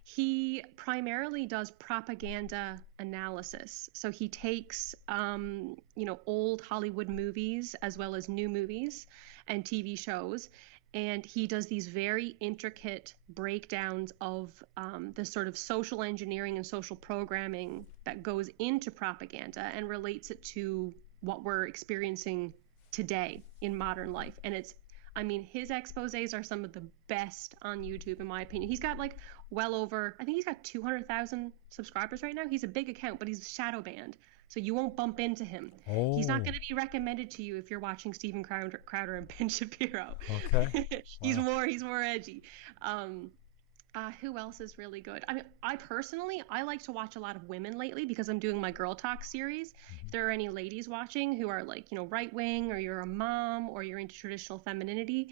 He primarily does propaganda analysis. So he takes, old Hollywood movies as well as new movies and TV shows, and he does these very intricate breakdowns of the sort of social engineering and social programming that goes into propaganda and relates it to what we're experiencing today in modern life. And his exposés are some of the best on YouTube, in my opinion. He's got I think he's got 200,000 subscribers right now. He's a big account, but he's shadow banned, so you won't bump into him. He's not going to be recommended to you if you're watching Stephen Crowder and Ben Shapiro. Okay. He's more edgy. Who else is really good? I like to watch a lot of women lately because I'm doing my Girl Talk series. If there are any ladies watching who are right wing, or you're a mom, or you're into traditional femininity,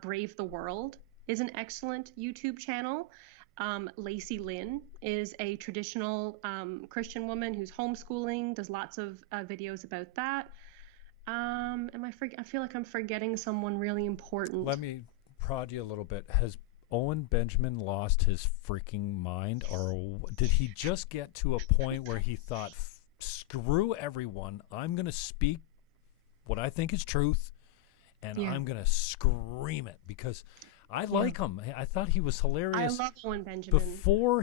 Brave the World is an excellent YouTube channel. Lacey Lynn is a traditional Christian woman who's homeschooling, does lots of videos about that. I feel like I'm forgetting someone really important. Let me prod you a little bit. Owen Benjamin lost his freaking mind, or did he just get to a point where he thought, screw everyone, I'm going to speak what I think is truth, and I'm going to scream it, because I like him. I thought he was hilarious. I love Owen Benjamin. Before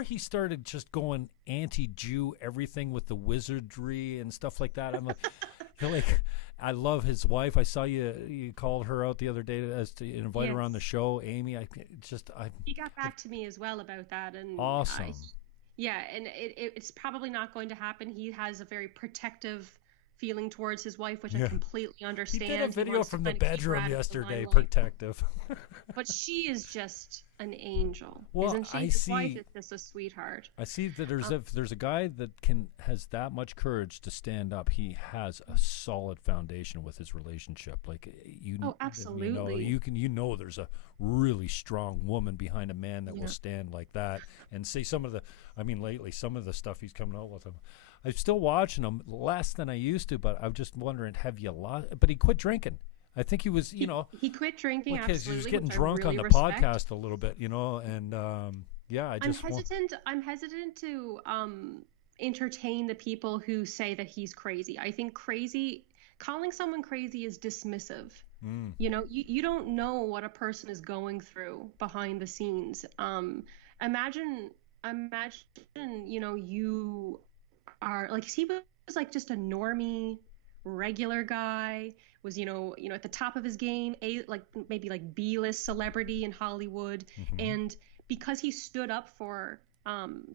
he started just going anti-Jew everything with the wizardry and stuff like that, I'm like, I love his wife. I saw you called her out the other day as to invite her on the show, Amy. He got back to me as well about that, and awesome. And it's probably not going to happen. He has a very protective feeling towards his wife, which I completely understand. He did a video from the bedroom yesterday, protective. But she is just an angel, isn't she? His wife is just a sweetheart. I see that there's a guy that has that much courage to stand up. He has a solid foundation with his relationship. Like absolutely. There's a really strong woman behind a man that will stand like that and say lately some of the stuff he's coming out with him. I'm still watching him less than I used to, but I'm just wondering, have you lost? But he quit drinking. I think he was, he quit drinking because absolutely, he was getting drunk on the podcast a little bit, and I'm hesitant to entertain the people who say that he's crazy. I think calling someone crazy is dismissive. You don't know what a person is going through behind the scenes. Imagine, you are like, he was like just a normie, regular guy, was at the top of his game, maybe like B-list celebrity in Hollywood, and because he stood up for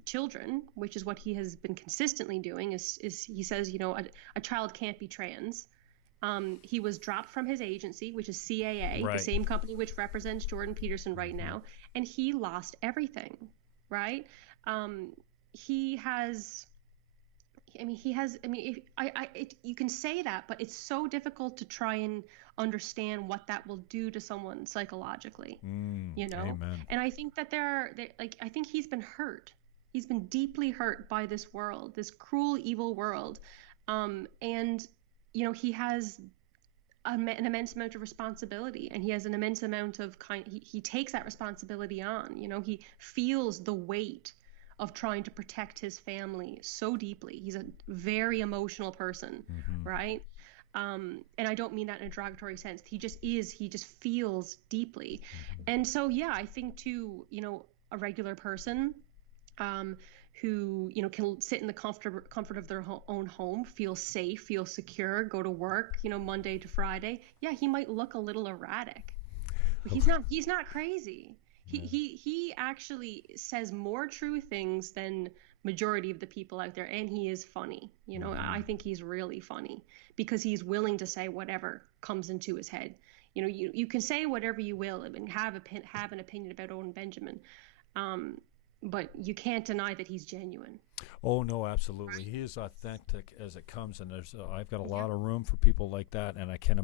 children, which is what he has been consistently doing, is he says a child can't be trans. He was dropped from his agency, which is CAA, the same company which represents Jordan Peterson right now, and he lost everything, right? You can say that, but it's so difficult to try and understand what that will do to someone psychologically, Amen. And I think that I think he's been hurt. He's been deeply hurt by this world, this cruel, evil world. And he has an immense amount of responsibility, and he has an immense amount of he takes that responsibility on. He feels the weight of trying to protect his family so deeply. He's a very emotional person, right? And I don't mean that in a derogatory sense. He just feels deeply. And so, I think too, a regular person who, can sit in the comfort of their own home, feel safe, feel secure, go to work, Monday to Friday. Yeah, he might look a little erratic, but he's not crazy. He actually says more true things than majority of the people out there, and he is funny. I think he's really funny because he's willing to say whatever comes into his head. You can say whatever you will and have an opinion about Owen Benjamin, but you can't deny that he's genuine. Oh no, absolutely. He is authentic as it comes, and I've got a lot of room for people like that, and I can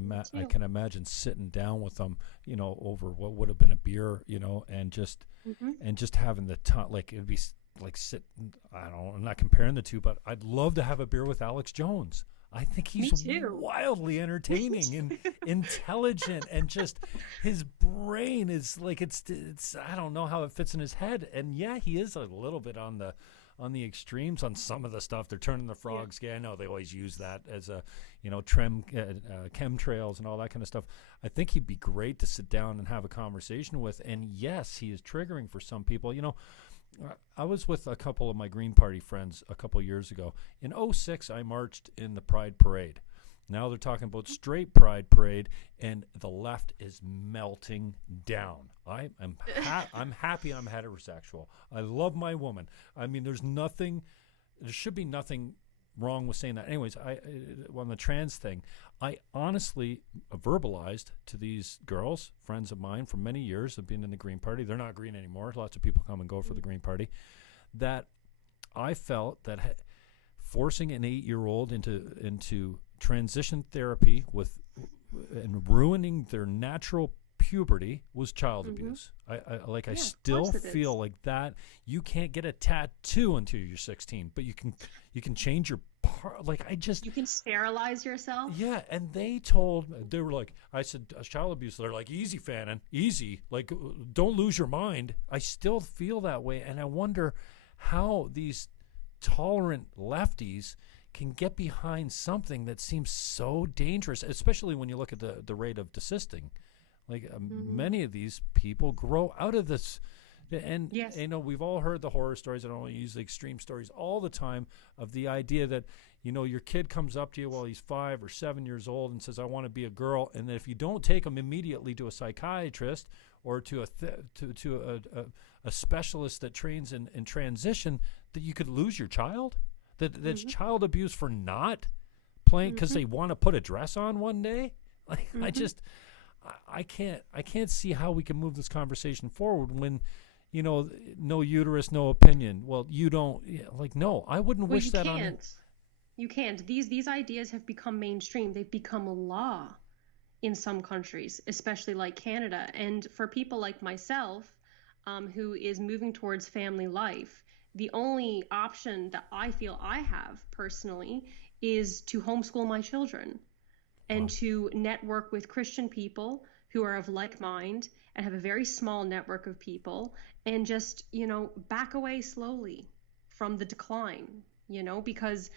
imagine sitting down with them, over what would have been a beer, and just having the time. Like it'd be like sitting. I'm not comparing the two, but I'd love to have a beer with Alex Jones. I think he's wildly entertaining and intelligent, and just his brain is like it's I don't know how it fits in his head. And he is a little bit on the extremes on some of the stuff. They're turning the frogs gay. I know they always use that as a chemtrails and all that kind of stuff. I think he'd be great to sit down and have a conversation with. And yes, he is triggering for some people. I was with a couple of my Green Party friends a couple years ago. In 2006, I marched in the Pride Parade. Now they're talking about straight Pride Parade, and the left is melting down. I'm happy I'm heterosexual. I love my woman. I mean, there should be nothing wrong with saying that. Anyways, on the trans thing, I honestly verbalized to these girls, friends of mine from many years of being in the Green Party. They're not green anymore. Lots of people come and go for the Green Party. That I felt that forcing an 8-year-old into transition therapy and ruining their natural puberty was child abuse. I still feel like that. You can't get a tattoo until you're 16, but you can change your like, you can sterilize yourself. yeah. And they were like, I said, child abuse. They're like, easy, Fannon, easy. Like, don't lose your mind. I still feel that way. And I wonder how these tolerant lefties can get behind something that seems so dangerous, especially when you look at the rate of desisting. Like, many of these people grow out of this. And, Yes. you know, we've all heard the horror stories. I don't want to use the extreme stories all the time of the idea that, you know, your kid comes up to you while he's 5 or 7 years old and says, I want to be a girl. And that if you don't take him immediately to a psychiatrist or to a specialist that trains in transition, that you could lose your child. That's child abuse for not playing because they want to put a dress on one day. Like, I can't see how we can move this conversation forward when, you know, no uterus, no opinion. Well, you don't, like, no, I wouldn't wish that on. You can't. These ideas have become mainstream. They've become a law in some countries, especially like Canada. And for people like myself, who is moving towards family life, the only option that I feel I have personally is to homeschool my children and to network with Christian people who are of like mind and have a very small network of people, and just, you know, back away slowly from the decline, you know, because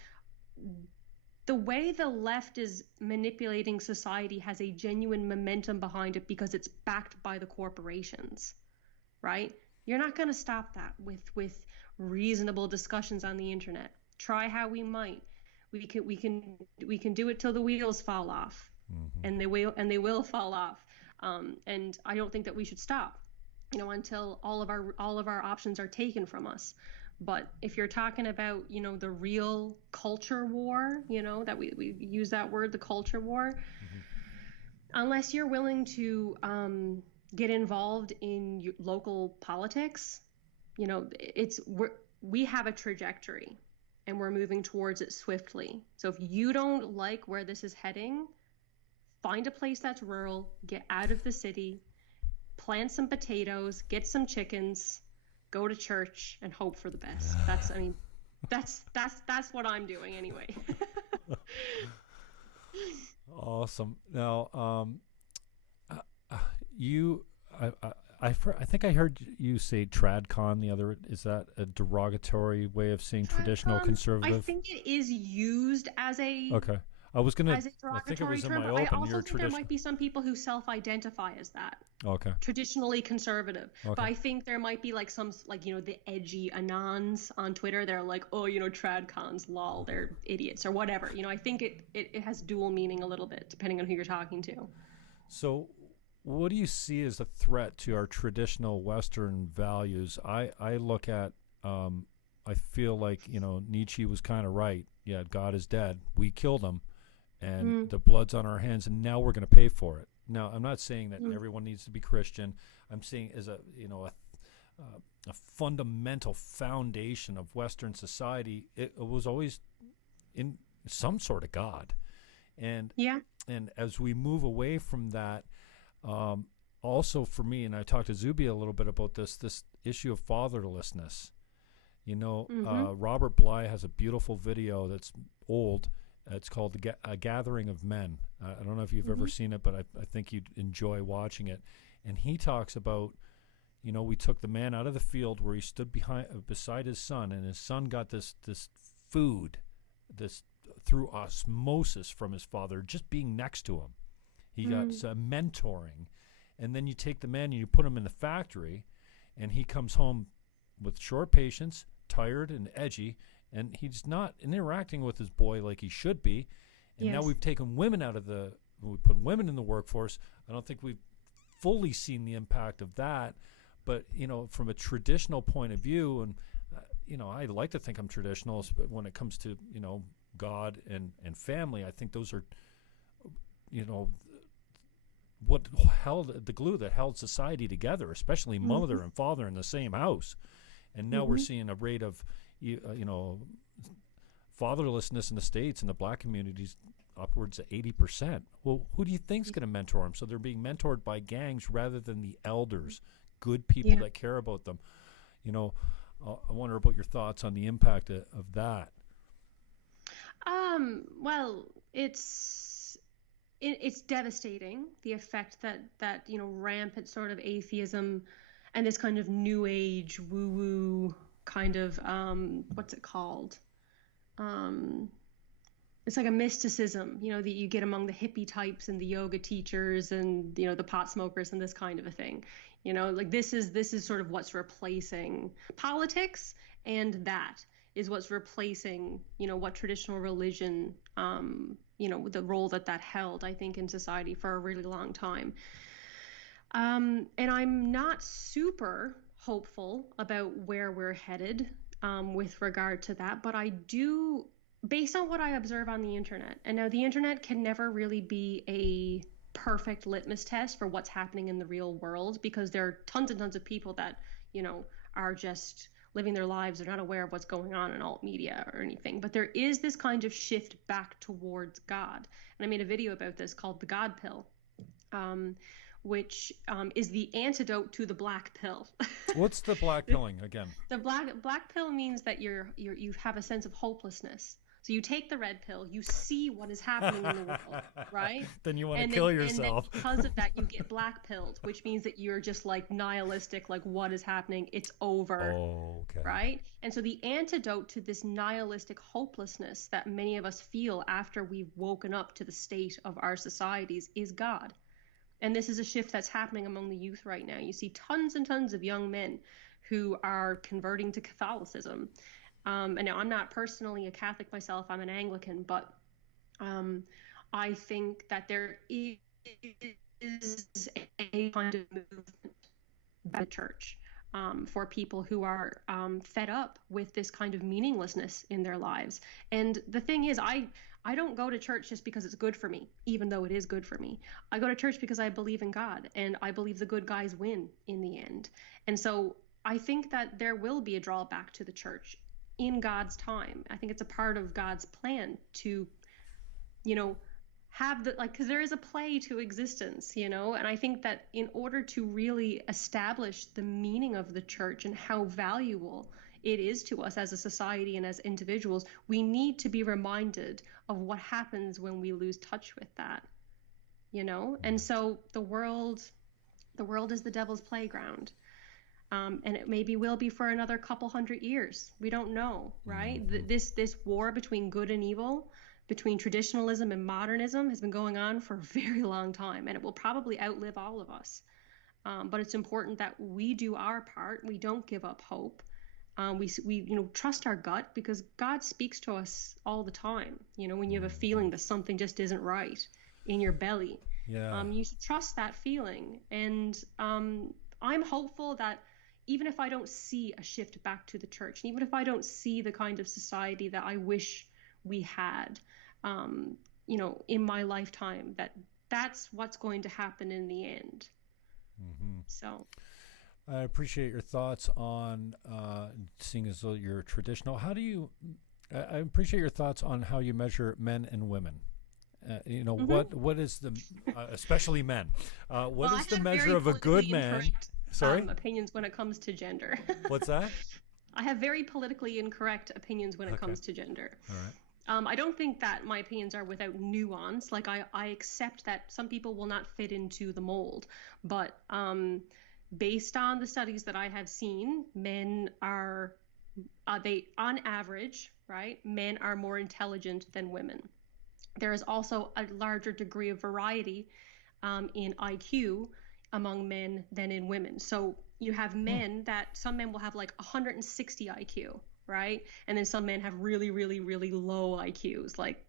the way the left is manipulating society has a genuine momentum behind it because it's backed by the corporations, right? You're not going to stop that with reasonable discussions on the internet. Try how we might. We can do it till the wheels fall off, and they will fall off. And I don't think that we should stop, you know, until all of our options are taken from us. But if you're talking about, you know, the real culture war, you know, that we use that word, the culture war, unless you're willing to get involved in local politics, you know, we have a trajectory and we're moving towards it swiftly. So if you don't like where this is heading, find a place that's rural, get out of the city, plant some potatoes, get some chickens, go to church, and hope for the best. That's what I'm doing anyway. Awesome. Now, I think I heard you say tradcon the other. Is that a derogatory way of saying traditional conservative? I think it is used as a okay. I was gonna. As a I think it was term, in my but I open. also think there might be some people who self-identify as that. Okay. Traditionally conservative. Okay. But I think there might be like some, like, you know, the edgy anons on Twitter. They're like, oh, you know, tradcons, lol, they're idiots or whatever. You know, I think it has dual meaning a little bit depending on who you're talking to. So, what do you see as a threat to our traditional Western values? I look at, I feel like, you know, Nietzsche was kind of right. Yeah, God is dead. We killed him, and the blood's on our hands, and now we're going to pay for it. Now, I'm not saying that everyone needs to be Christian. I'm saying as a, you know, a fundamental foundation of Western society, it was always in some sort of God. And as we move away from that, also for me, and I talked to Zubi a little bit about this issue of fatherlessness. You know, Robert Bly has a beautiful video that's old. It's called A Gathering of Men. I don't know if you've ever seen it, but I think you'd enjoy watching it. And he talks about, you know, we took the man out of the field where he stood beside his son, and his son got this food, this through osmosis from his father, just being next to him. He got mentoring. And then you take the man and you put him in the factory, and he comes home with short patience, tired and edgy, and he's not interacting with his boy like he should be. And now we've taken women we put women in the workforce. I don't think we've fully seen the impact of that. But, you know, from a traditional point of view, and, you know, I like to think I'm traditional, but when it comes to, you know, God and family, I think those are, you know, what held the glue that held society together, especially mother and father in the same house. And now we're seeing a rate of, you know, fatherlessness in the States and the black communities upwards of 80%. Well, who do you think's going to mentor them? So they're being mentored by gangs rather than the elders, good people that care about them. You know, I wonder about your thoughts on the impact of that. Well, it's devastating, the effect that rampant sort of atheism and this kind of new age woo woo kind of what's it called? Um, it's like a mysticism, that you get among the hippie types and the yoga teachers and the pot smokers and this kind of a thing. Like this is sort of what's replacing politics, and that is what's replacing what traditional religion, the role that held, I think, in society for a really long time. And I'm not super hopeful about where we're headed with regard to that, but I do, based on what I observe on the internet. And now the internet can never really be a perfect litmus test for what's happening in the real world, because there are tons and tons of people that, are just living their lives. They're not aware of what's going on in alt media or anything. But there is this kind of shift back towards God. And I made a video about this called The God Pill. Which is the antidote to the black pill. What's the black pilling again? The black pill means that you have a sense of hopelessness. So you take the red pill, you see what is happening in the world, right? Then you want to kill yourself. And then because of that, you get black pilled, which means that you're just like nihilistic, like what is happening? It's over, right? And so the antidote to this nihilistic hopelessness that many of us feel after we've woken up to the state of our societies is God. And this is a shift that's happening among the youth right now. You see tons and tons of young men who are converting to Catholicism. And now I'm not personally a Catholic myself, I'm an Anglican, but I think that there is a kind of movement by the church for people who are fed up with this kind of meaninglessness in their lives. And the thing is, I don't go to church just because it's good for me, even though it is good for me. I go to church because I believe in God, and I believe the good guys win in the end. And so I think that there will be a drawback to the church in God's time. I think it's a part of God's plan to, have because there is a play to existence, and I think that in order to really establish the meaning of the church and how valuable it is to us as a society and as individuals, we need to be reminded of what happens when we lose touch with that, And so the world is the devil's playground. And it maybe will be for another couple hundred years. We don't know, right? This war between good and evil, between traditionalism and modernism, has been going on for a very long time, and it will probably outlive all of us. But it's important that we do our part. We don't give up hope. We trust our gut, because God speaks to us all the time. When you have a feeling that something just isn't right in your belly, you should trust that feeling. And I'm hopeful that even if I don't see a shift back to the church, and even if I don't see the kind of society that I wish we had, in my lifetime, that's what's going to happen in the end. So I appreciate your thoughts on seeing as though you're traditional. I appreciate your thoughts on how you measure men and women. What is the, especially men, what is the measure of a good man? Sorry? Opinions when it comes to gender. What's that? I have very politically incorrect opinions when it comes to gender. All right. I don't think that my opinions are without nuance. Like I accept that some people will not fit into the mold, but based on the studies that I have seen, men are, they on average, right? Men are more intelligent than women. There is also a larger degree of variety in IQ among men than in women. So you have men some men will have like 160 IQ, right? And then some men have really, really, really low IQs, like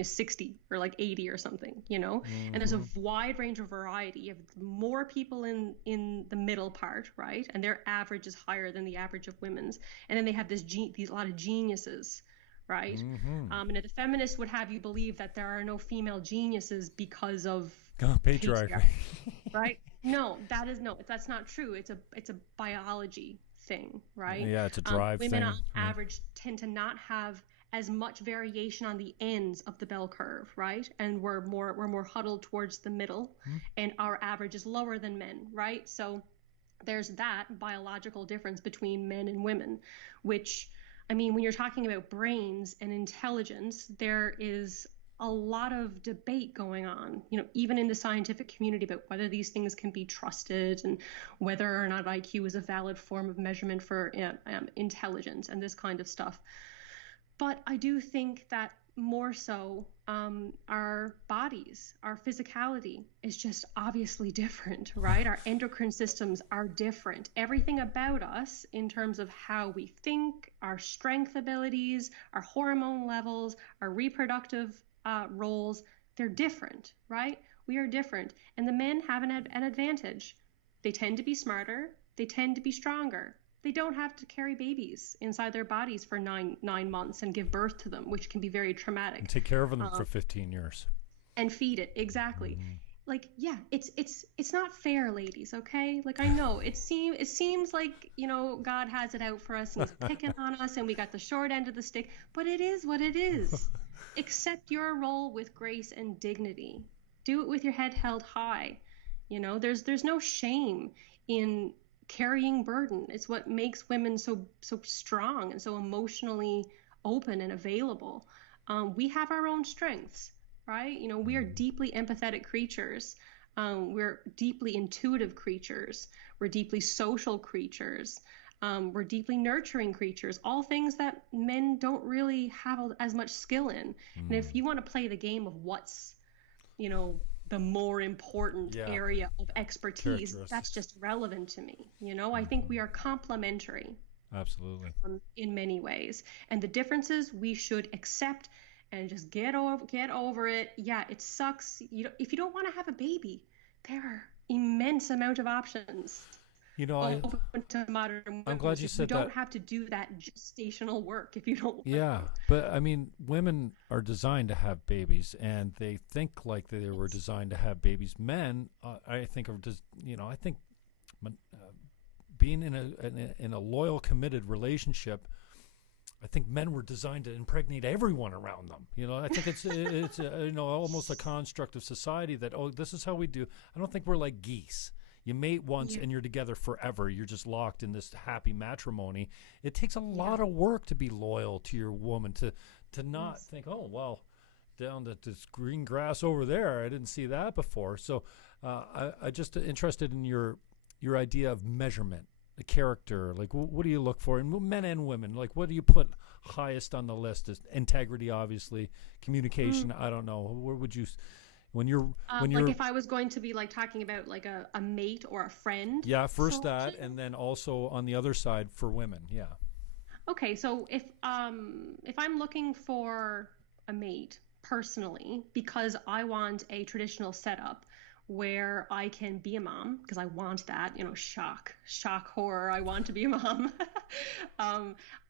60 or like 80 or something, And there's a wide range of variety. You have more people in the middle part, right? And their average is higher than the average of women's. And then they have these a lot of geniuses, right? And the feminists would have you believe that there are no female geniuses because of patriarchy. Right? No, that's not true. It's a biology thing, right? Yeah, it's a drive women thing. on average tend to not have as much variation on the ends of the bell curve, right? And we're more huddled towards the middle, and our average is lower than men, right? So there's that biological difference between men and women, which I mean, when you're talking about brains and intelligence, there is a lot of debate going on, even in the scientific community about whether these things can be trusted and whether or not IQ is a valid form of measurement for intelligence and this kind of stuff. But I do think that more so, our bodies, our physicality is just obviously different, right? Our endocrine systems are different. Everything about us in terms of how we think, our strength abilities, our hormone levels, our reproductive roles, they're different, right? We are different. And the men have an advantage. They tend to be smarter. They tend to be stronger. They don't have to carry babies inside their bodies for nine months and give birth to them, which can be very traumatic. And take care of them for 15 years. And feed it, exactly. Like, yeah, it's not fair, ladies, okay? Like, I know it seems like, God has it out for us and he's picking on us and we got the short end of the stick, but it is what it is. Accept your role with grace and dignity. Do it with your head held high. There's no shame in carrying burden. It's what makes women so strong and so emotionally open and available. We have our own strengths, right? We are deeply empathetic creatures. We're deeply intuitive creatures. We're deeply social creatures. We're deeply nurturing creatures, all things that men don't really have as much skill in. And if you want to play the game of what's, the more important area of expertise, that's just relevant to me. I think we are complementary. Absolutely. In many ways. And the differences we should accept and just get over it. Yeah, it sucks. If you don't want to have a baby, there are immense amount of options. I'm glad you said that. You don't have to do that gestational work if you don't want to. But I mean, women are designed to have babies, and they think like they were designed to have babies. Men, I think, being in a loyal, committed relationship, I think men were designed to impregnate everyone around them. I think it's almost a construct of society that, this is how we do. I don't think we're like geese. You mate once and you're together forever. You're just locked in this happy matrimony. It takes a lot of work to be loyal to your woman, to not think, down at this green grass over there, I didn't see that before. So I just interested in your idea of measurement, the character. Like, what do you look for in men and women? Like, what do you put highest on the list? Is integrity, obviously, communication. I don't know. Where would you... When you're like if I was going to be like talking about like a mate or a friend. Yeah, first that, and then also on the other side for women. Yeah. Okay, so if I'm looking for a mate personally, because I want a traditional setup where I can be a mom, because I want that, shock horror, I want to be a mom.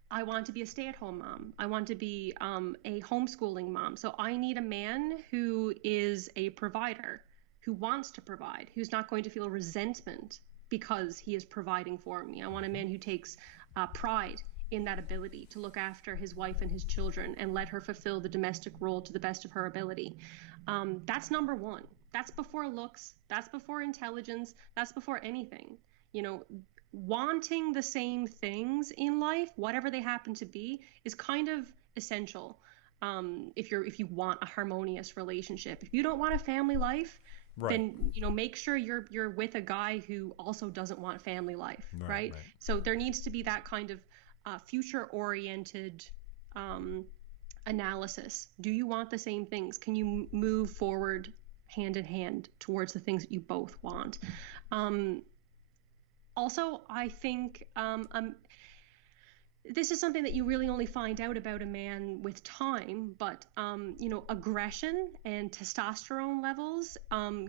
I want to be a stay-at-home mom. I want to be a homeschooling mom. So I need a man who is a provider, who wants to provide, who's not going to feel resentment because he is providing for me. I want a man who takes pride in that ability to look after his wife and his children and let her fulfill the domestic role to the best of her ability. That's number one. That's before looks. That's before intelligence. That's before anything. Wanting the same things in life, whatever they happen to be, is kind of essential. If you want a harmonious relationship, if you don't want a family life, then make sure you're with a guy who also doesn't want family life, right? So there needs to be that kind of future-oriented analysis. Do you want the same things? Can you move forward hand in hand towards the things that you both want? Also, I think this is something that you really only find out about a man with time, but aggression and testosterone levels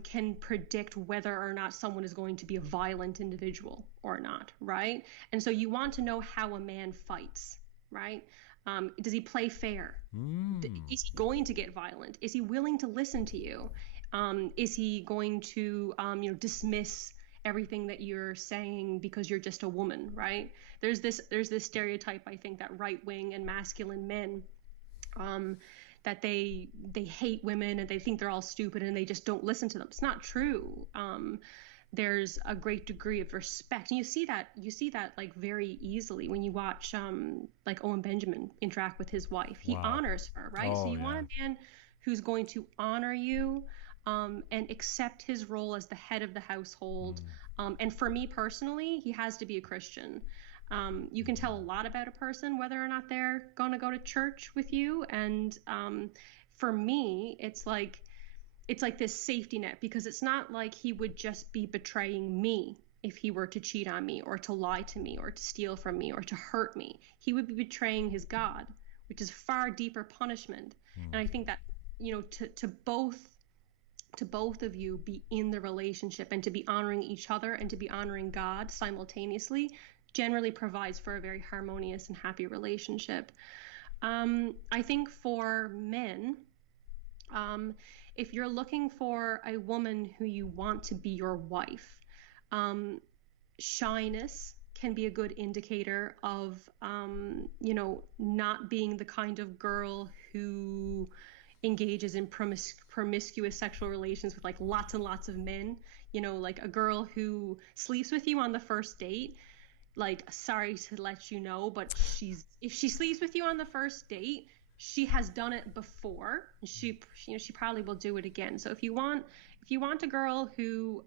can predict whether or not someone is going to be a violent individual or not, right? And so you want to know how a man fights, right? Does he play fair? Is he going to get violent? Is he willing to listen to you? Is he going to dismiss everything that you're saying because you're just a woman, right? There's this stereotype, I think, that right-wing and masculine men, that they hate women and they think they're all stupid and they just don't listen to them. It's not true. there's a great degree of respect. And you see that like very easily when you watch like Owen Benjamin interact with his wife. He honors her, right? So you want a man who's going to honor you and accept his role as the head of the household. And for me personally, he has to be a Christian. You can tell a lot about a person whether or not they're going to go to church with you. And for me, it's like this safety net, because it's not like he would just be betraying me if he were to cheat on me or to lie to me or to steal from me or to hurt me. He would be betraying his God, which is far deeper punishment. And I think that, you know, to both of you be in the relationship and to be honoring each other and to be honoring God simultaneously generally provides for a very harmonious and happy relationship. I think for men, if you're looking for a woman who you want to be your wife, shyness can be a good indicator of, you know, not being the kind of girl who engages in promiscuous sexual relations with like lots and lots of men. You know, like a girl who sleeps with you on the first date. Like, sorry to let you know, but if she sleeps with you on the first date, she has done it before. She probably will do it again. So if you want a girl who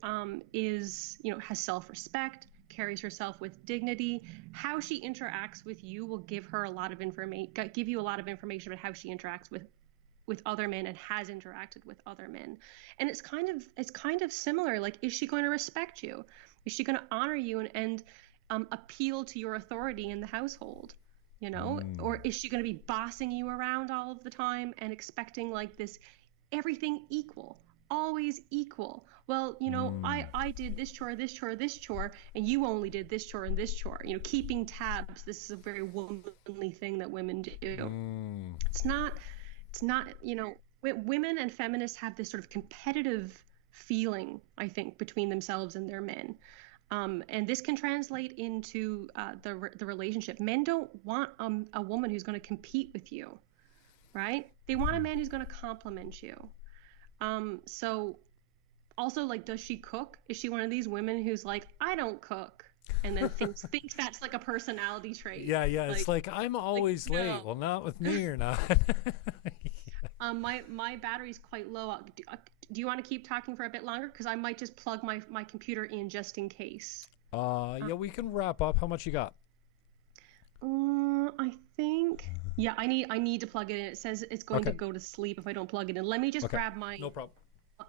is, you know, has self-respect, carries herself with dignity, how she interacts with you will give you a lot of information about how she interacts with other men and has interacted with other men. And it's kind of similar. Like, is she going to respect you? Is she going to honor you and appeal to your authority in the household? You know, or is she going to be bossing you around all of the time and expecting like this, everything equal, always equal? Well, you know, I did this chore, and you only did this chore and this chore. You know, keeping tabs. This is a very womanly thing that women do. It's not, you know, women and feminists have this sort of competitive feeling, I think, between themselves and their men. And this can translate into the relationship. Men don't want a woman who's going to compete with you, right? They want a man who's going to compliment you. So also, like, does she cook? Is she one of these women who's like, I don't cook, and then thinks that's like a personality trait? Yeah. Like, it's like, I'm always late. No. Well, not with me or not. My battery's quite low. Do you want to keep talking for a bit longer? Because I might just plug my computer in just in case. Yeah, we can wrap up. How much you got? I think. Yeah, I need to plug it in. It says it's going to go to sleep if I don't plug it in. Let me just grab my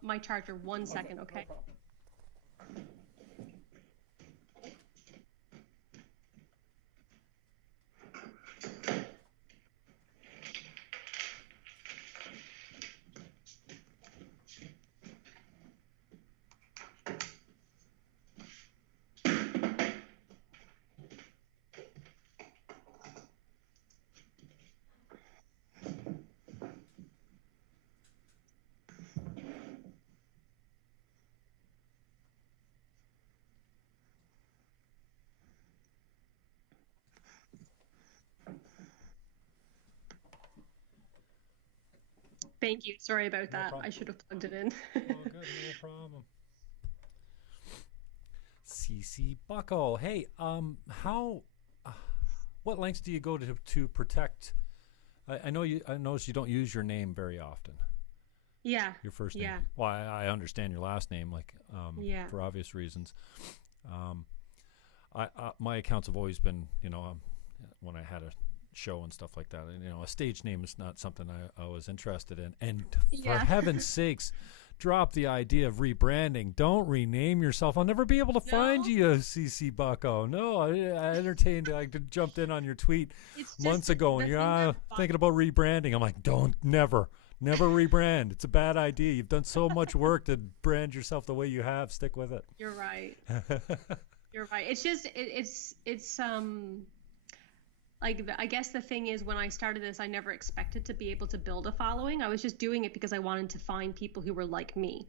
my charger. 1 second, okay? No problem. Thank you. Sorry about that. I should have plugged it in. Oh, good. No problem. CC Bucko. Hey, what lengths do you go to protect? I notice you don't use your name very often. Yeah. Your first name. Yeah. Well, I understand your last name, like, for obvious reasons. My accounts have always been, you know, when I had a show and stuff like that, and, you know, a stage name is not something I was interested in. And for heaven's sakes, drop the idea of rebranding. Don't rename yourself. I'll never be able to find you, CC Bucko. No, I jumped in on your tweet months ago, and you're thinking about rebranding. I'm like, never rebrand. It's a bad idea. You've done so much work to brand yourself the way you have. Stick with it. You're right. You're right. It's just, it's like, I guess the thing is, when I started this, I never expected to be able to build a following. I was just doing it because I wanted to find people who were like me,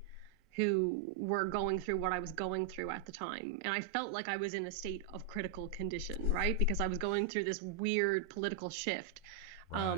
who were going through what I was going through at the time. And I felt like I was in a state of critical condition, right? Because I was going through this weird political shift. Right.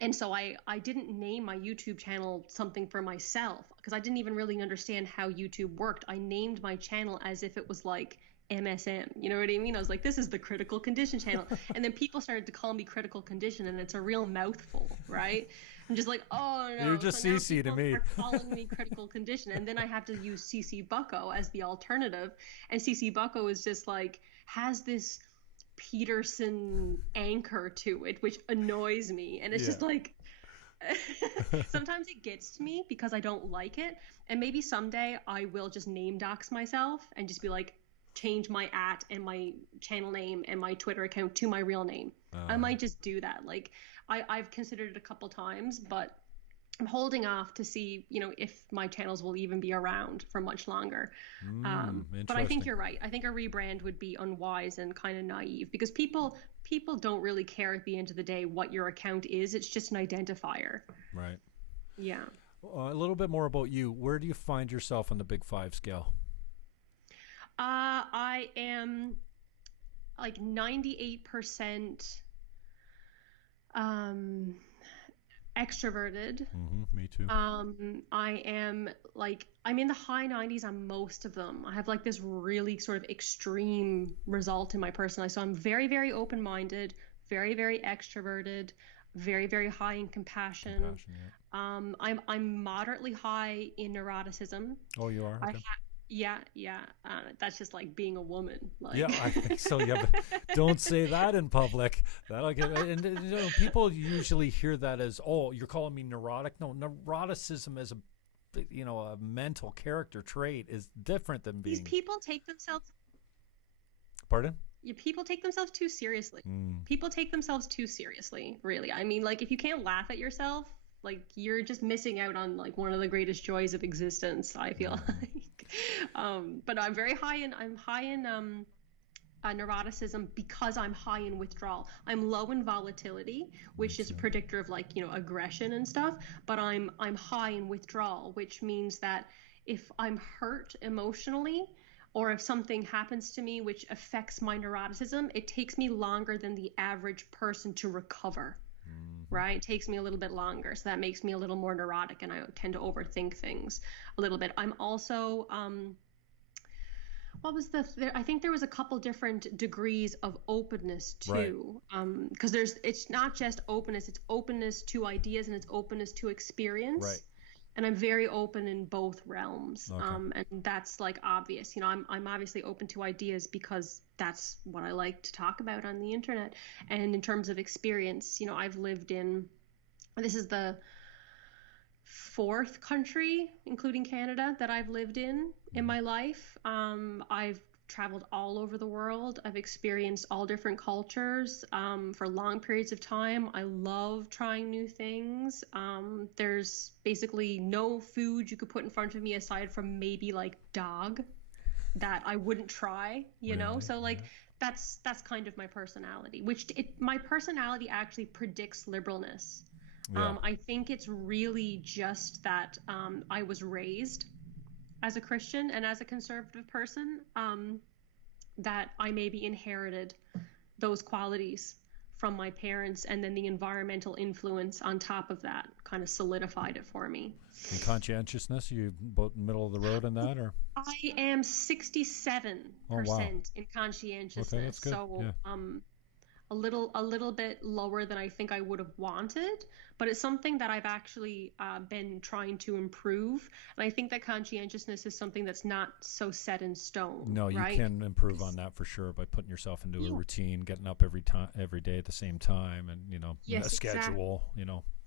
And so I didn't name my YouTube channel something for myself because I didn't even really understand how YouTube worked. I named my channel as if it was like MSM. You know what I mean? I was like, this is the critical condition channel. And then people started to call me critical condition, and it's a real mouthful, right? I'm just like, oh no. You're just so now CC to people me. are calling me critical condition. And then I have to use CC Bucko as the alternative. And CC Bucko is just like, has this Peterson anchor to it, which annoys me. And it's just like, sometimes it gets to me because I don't like it. And maybe someday I will just name dox myself and just be like, change my @ and my channel name and my Twitter account to my real name. I might just do that. Like I've considered it a couple times, but I'm holding off to see, if my channels will even be around for much longer. But I think you're right. I think a rebrand would be unwise and kind of naive because people don't really care at the end of the day what your account is. It's just an identifier. Right. Yeah. A little bit more about you. Where do you find yourself on the Big Five scale? I am like 98% extroverted. Me too. I am like, I'm in the high 90s on most of them. I have like this really sort of extreme result in my personality. So I'm very, very open-minded, very, very extroverted, very, very high in compassion. Yeah. I'm moderately high in neuroticism. Oh, you are? Okay. Yeah. That's just like being a woman. Like. Yeah, I think so. Yeah, but don't say that in public. That'll get. And people usually hear that as, oh, you're calling me neurotic. No, neuroticism as a mental character trait is different than being. These people take themselves. Pardon? Yeah, people take themselves too seriously. People take themselves too seriously. Really, I mean, like if you can't laugh at yourself, like you're just missing out on like one of the greatest joys of existence. I feel like. But I'm high in neuroticism because I'm high in withdrawal. I'm low in volatility, which is a predictor of like, aggression and stuff, but I'm high in withdrawal, which means that if I'm hurt emotionally or if something happens to me which affects my neuroticism, it takes me longer than the average person to recover. Right? It takes me a little bit longer. So that makes me a little more neurotic and I tend to overthink things a little bit. I'm also, I think there was a couple different degrees of openness too. Right. Because it's not just openness, it's openness to ideas and it's openness to experience. Right. And I'm very open in both realms. Okay. And that's like obvious. I'm obviously open to ideas because that's what I like to talk about on the internet. And in terms of experience, I've lived this is the 4th country, including Canada, that I've lived in my life. I've traveled all over the world. I've experienced all different cultures for long periods of time. I love trying new things. There's basically no food you could put in front of me aside from maybe like dog that I wouldn't try, know? So like that's kind of my personality, my personality actually predicts liberalness. Yeah. I think it's really just that I was raised as a Christian and as a conservative person, that I maybe inherited those qualities from my parents, and then the environmental influence on top of that kind of solidified it for me. And conscientiousness, you both middle of the road in that, or? I am 67% in conscientiousness. Okay, that's good. So yeah. A little bit lower than I think I would have wanted, but it's something that I've actually been trying to improve. And I think that conscientiousness is something that's not so set in stone. No, you right? can improve on that for sure by putting yourself into a routine, getting up every day at the same time, and a schedule.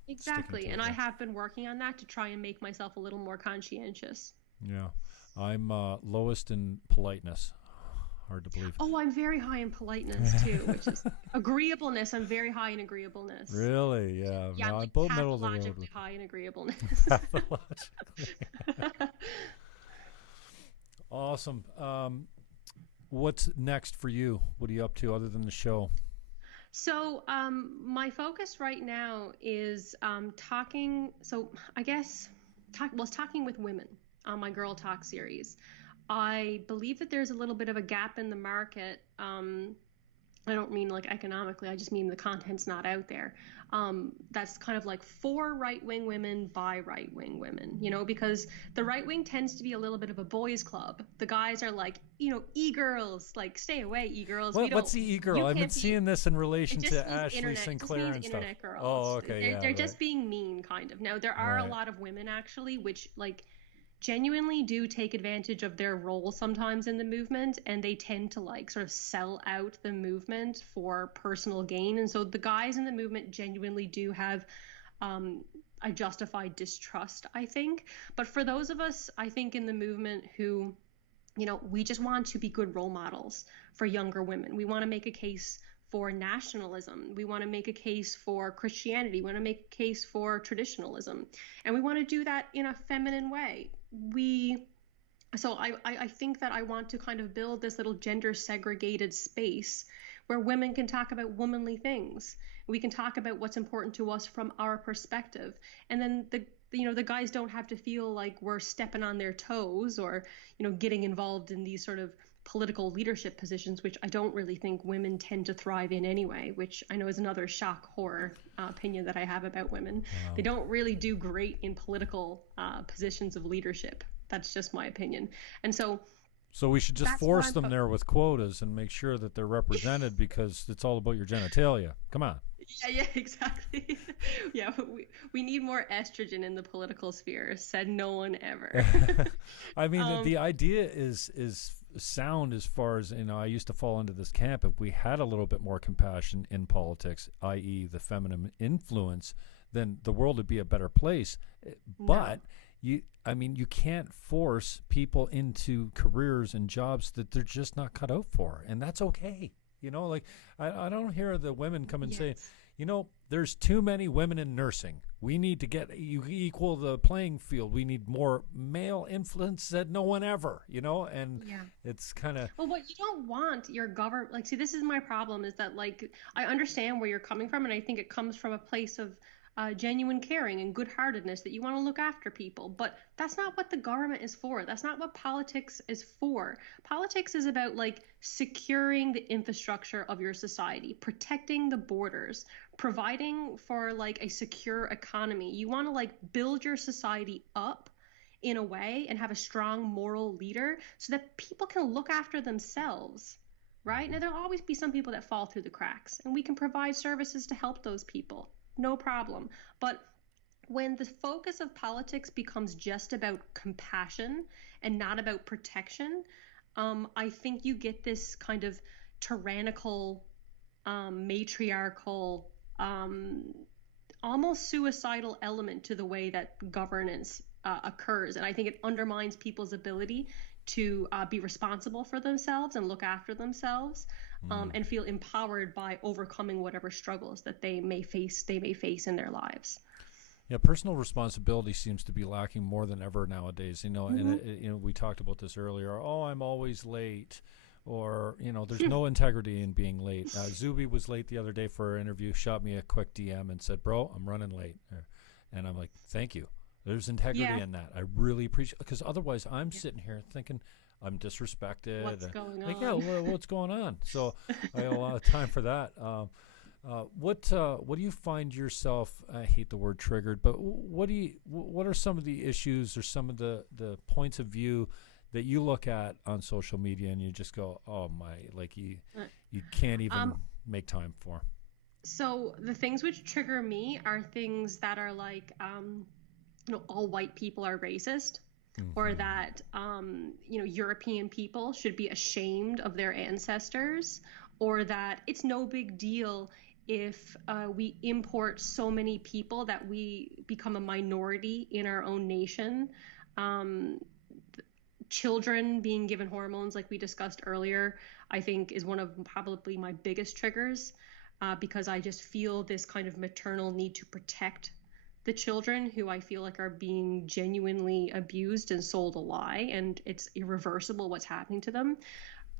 Exactly. And I have been working on that to try and make myself a little more conscientious. Yeah, I'm lowest in politeness. Hard to believe. Oh, I'm very high in politeness too, which is agreeableness. I'm very high in agreeableness. Really? Yeah. Yeah, no, I'm both middle of the road. Pathologically high in agreeableness. Pathologically. Awesome. What's next for you? What are you up to other than the show? So my focus right now is talking. So I guess talking with women on my Girl Talk series. I believe that there's a little bit of a gap in the market. I don't mean like economically, I just mean the content's not out there. that's kind of like for right-wing women by right-wing women, you know, because the right wing tends to be a little bit of a boys club. The guys are like, you know, e-girls, like stay away, e-girls. What's the e-girl? I've been seeing this in relation to Ashley Sinclair and stuff. Internet girls. Oh, okay, They're just being mean, kind of. Now, there are a lot of women actually, which like genuinely do take advantage of their role sometimes in the movement, and they tend to like sort of sell out the movement for personal gain. And so the guys in the movement genuinely do have a justified distrust, I think. But for those of us, I think, in the movement who, you know, we just want to be good role models for younger women. We want to make a case for nationalism. We want to make a case for Christianity. We want to make a case for traditionalism. And we want to do that in a feminine way. So I think that I want to kind of build this little gender segregated space where women can talk about womanly things. We can talk about what's important to us from our perspective. And then the guys don't have to feel like we're stepping on their toes or, you know, getting involved in these sort of political leadership positions, which I don't really think women tend to thrive in anyway, which I know is another shock horror opinion that I have about women. Wow. They don't really do great in political positions of leadership. That's just my opinion. And so we should just force them there with quotas and make sure that they're represented because it's all about your genitalia. Come on. Yeah, exactly. Yeah, we need more estrogen in the political sphere, said no one ever. I mean, the idea is sound as far as, you know, I used to fall into this camp. If we had a little bit more compassion in politics, i.e. the feminine influence, then the world would be a better place. But you can't force people into careers and jobs that they're just not cut out for. And that's okay. You know, like I don't hear the women come and say, you know, there's too many women in nursing. We need to equal the playing field. We need more male influence that no one ever, you know, and it's kind of. Well, what you don't want your government, like, see, this is my problem, is that, like, I understand where you're coming from, and I think it comes from a place of genuine caring and good-heartedness, that you want to look after people. But that's not what the government is for. That's not what politics is for. Politics is about, like, securing the infrastructure of your society, protecting the borders, providing for, like, a secure economy. You want to, like, build your society up in a way and have a strong moral leader so that people can look after themselves. Right? Now, there'll always be some people that fall through the cracks, and we can provide services to help those people. No problem. But when the focus of politics becomes just about compassion and not about protection, I think you get this kind of tyrannical, matriarchal, almost suicidal element to the way that governance occurs. And I think it undermines people's ability to be responsible for themselves and look after themselves. And feel empowered by overcoming whatever struggles that they may face in their lives. Yeah, personal responsibility seems to be lacking more than ever nowadays. You know, and you know, we talked about this earlier. Oh, I'm always late, or you know, there's no integrity in being late. Zuby was late the other day for an interview. Shot me a quick DM and said, "Bro, I'm running late," and I'm like, "Thank you." There's integrity in that. I really appreciate, because otherwise I'm sitting here thinking I'm disrespected. What's going on? Like, what's going on? So I have a lot of time for that. What do you find yourself? I hate the word triggered, but what are some of the issues or some of the points of view that you look at on social media and you just go, oh my, like you can't even make time for? So the things which trigger me are things that are like, you know, all white people are racist. Or that, you know, European people should be ashamed of their ancestors, or that it's no big deal if we import so many people that we become a minority in our own nation. Children being given hormones, like we discussed earlier, I think is one of probably my biggest triggers, because I just feel this kind of maternal need to protect the children who I feel like are being genuinely abused and sold a lie, and it's irreversible what's happening to them.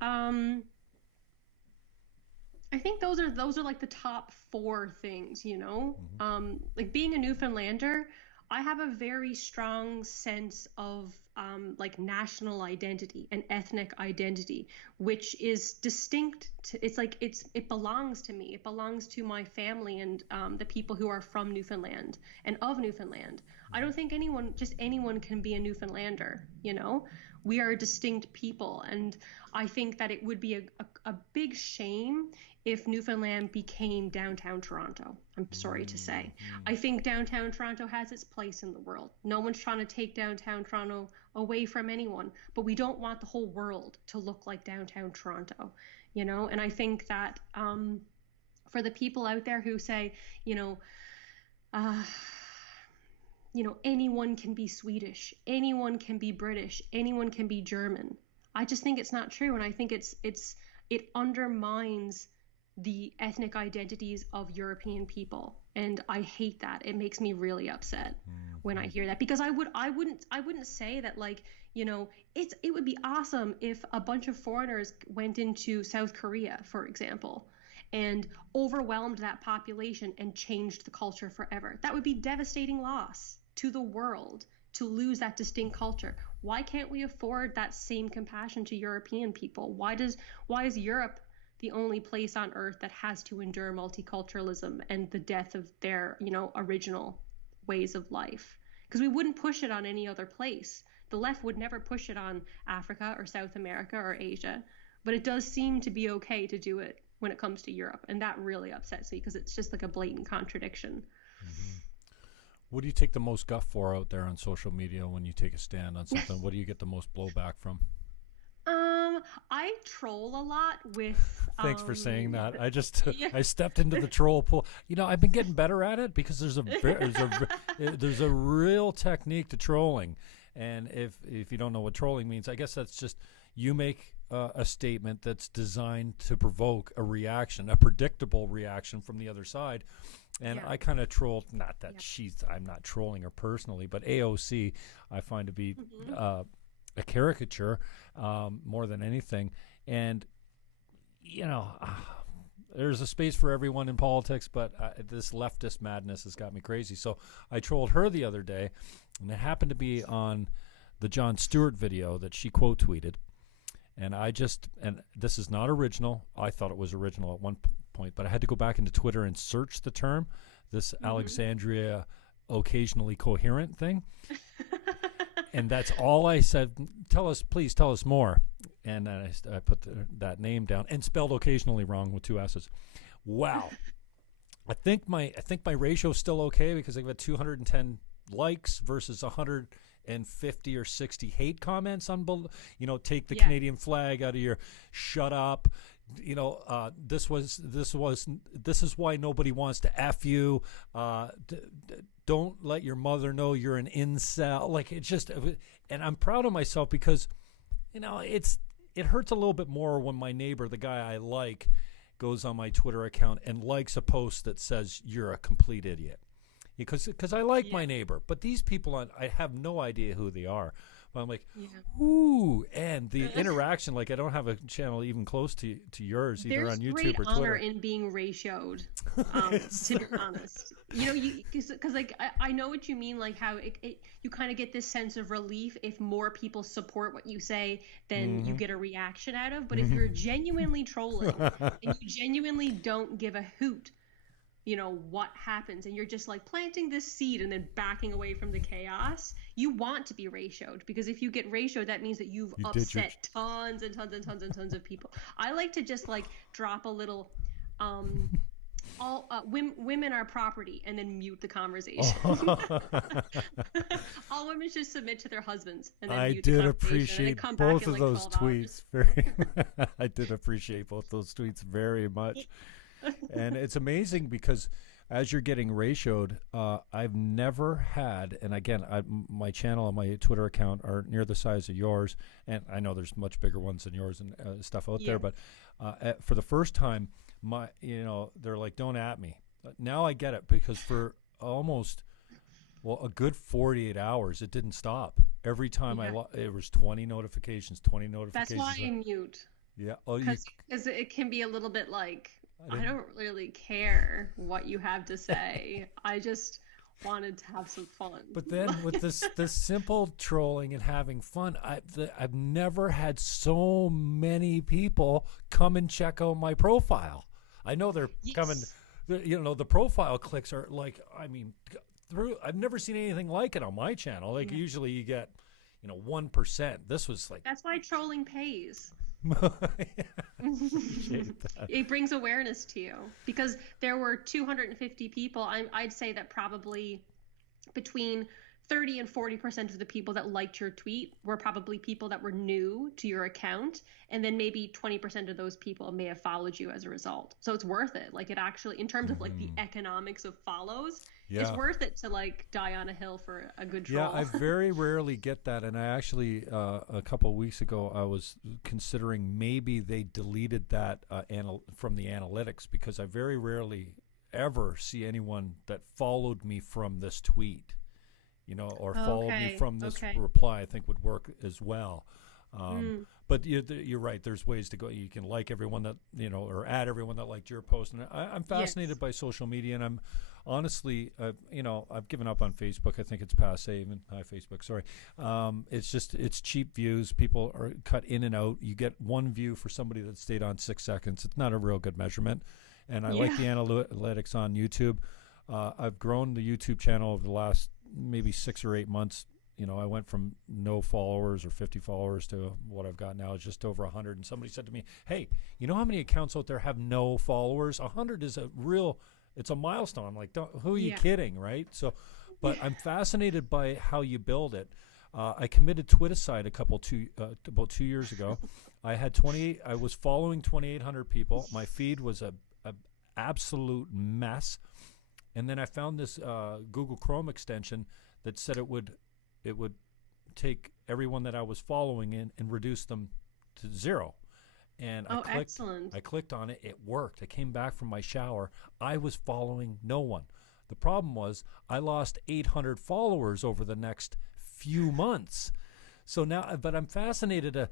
I think those are like the top 4 things, you know. Like being a Newfoundlander, I have a very strong sense of like national identity and ethnic identity, which is distinct it's like it belongs to me, it belongs to my family and the people who are from Newfoundland and of Newfoundland. I don't think anyone can be a Newfoundlander, you know. We are a distinct people, and I think that it would be a big shame if Newfoundland became downtown Toronto. I'm sorry to say. I think downtown Toronto has its place in the world. No one's trying to take downtown Toronto away from anyone, but we don't want the whole world to look like downtown Toronto, you know? And I think that for the people out there who say, anyone can be Swedish, anyone can be British, anyone can be German. I just think it's not true, and I think it undermines the ethnic identities of European people, and I hate that. It makes me really upset when I hear that, because I wouldn't say that, like, it would be awesome if a bunch of foreigners went into South Korea, for example, and overwhelmed that population and changed the culture forever. That would be devastating loss to the world to lose that distinct culture. Why can't we afford that same compassion to European people? Why is Europe the only place on earth that has to endure multiculturalism and the death of their, original ways of life? Because we wouldn't push it on any other place. The left would never push it on Africa or South America or Asia, but it does seem to be okay to do it when it comes to Europe, and that really upsets me because it's just like a blatant contradiction. Mm-hmm. What do you take the most guff for out there on social media when you take a stand on something? What do you get the most blowback from? I troll a lot with. Thanks for saying that. I stepped into the troll pool. I've been getting better at it because there's a real technique to trolling, and if you don't know what trolling means, I guess that's just you make a statement that's designed to provoke a reaction, a predictable reaction from the other side. And I kind of trolled, not that I'm not trolling her personally, but AOC I find to be a caricature more than anything. And, there's a space for everyone in politics, but this leftist madness has got me crazy. So I trolled her the other day, and it happened to be on the Jon Stewart video that she quote tweeted. And and this is not original. I thought it was original at one point, but I had to go back into Twitter and search the term, this Alexandria occasionally coherent thing. And that's all I said. Please tell us more. And I put that name down and spelled occasionally wrong with 2 S's. Wow. I think my ratio is still okay because I've got 210 likes versus 150 or 60 hate comments on, take the Canadian flag out of your, shut up. This is why nobody wants to F you. Don't let your mother know you're an incel. Like, it just, and I'm proud of myself because, it hurts a little bit more when my neighbor, the guy I like, goes on my Twitter account and likes a post that says you're a complete idiot. Because I like my neighbor, but these people, I have no idea who they are. But I'm like, ooh, and the interaction, like, I don't have a channel even close to yours, either on YouTube or Twitter. There's great honor in being ratioed, to be honest. Because like, I know what you mean, like how you kind of get this sense of relief if more people support what you say than you get a reaction out of. But if you're genuinely trolling and you genuinely don't give a hoot, what happens, and you're just like planting this seed and then backing away from the chaos, you want to be ratioed, because if you get ratioed, that means that you've upset tons and tons and tons and tons of people. I like to just like drop a little women are property and then mute the conversation. All women should submit to their husbands and then mute the conversation. Appreciate both of those tweets I did appreciate both those tweets very much. And it's amazing because as you're getting ratioed, I've never had, and again, my channel and my Twitter account are near the size of yours, and I know there's much bigger ones than yours and stuff out there, but for the first time, they're like, don't at me. Now I get it, because for almost, a good 48 hours, it didn't stop. Every time it was 20 notifications. That's why I mute. Yeah. Because it can be a little bit like, I don't really care what you have to say. I just wanted to have some fun. But then with this simple trolling and having fun, I've never had so many people come and check out my profile. I know they're coming. The profile clicks are like, I mean, I've never seen anything like it on my channel. Like usually you get, 1%. This was like. That's why trolling pays. Appreciate that. It brings awareness to you, because there were 250 people. I'd say that probably between 30 and 40% of the people that liked your tweet were probably people that were new to your account, and then maybe 20% of those people may have followed you as a result. So it's worth it. Like, it actually, in terms of like the economics of follows, it's worth it to like die on a hill for a good troll. Yeah, I very rarely get that, and I actually a couple of weeks ago I was considering maybe they deleted that from the analytics, because I very rarely ever see anyone that followed me from this tweet. Or followed me from this reply. I think would work as well. But you're right. There's ways to go. You can like everyone that, or add everyone that liked your post. And I'm fascinated by social media, and I'm honestly, I've given up on Facebook. I think it's passe. Even hi, Facebook. Sorry. It's cheap views. People are cut in and out. You get one view for somebody that stayed on 6 seconds. It's not a real good measurement. And I like the analytics on YouTube. I've grown the YouTube channel over the last maybe 6 or 8 months. I went from no followers or 50 followers to what I've got now is just over 100. And somebody said to me, hey, you know how many accounts out there have no followers? 100 is it's a milestone. I'm like, who are you kidding, right? So, but I'm fascinated by how you build it. I committed Twittercide about 2 years ago. I was following 2,800 people. My feed was a absolute mess. And then I found this Google Chrome extension that said it would take everyone that I was following and reduce them to 0. And excellent. I clicked on it. It worked. I came back from my shower. I was following no one. The problem was I lost 800 followers over the next few months. So now, but I'm fascinated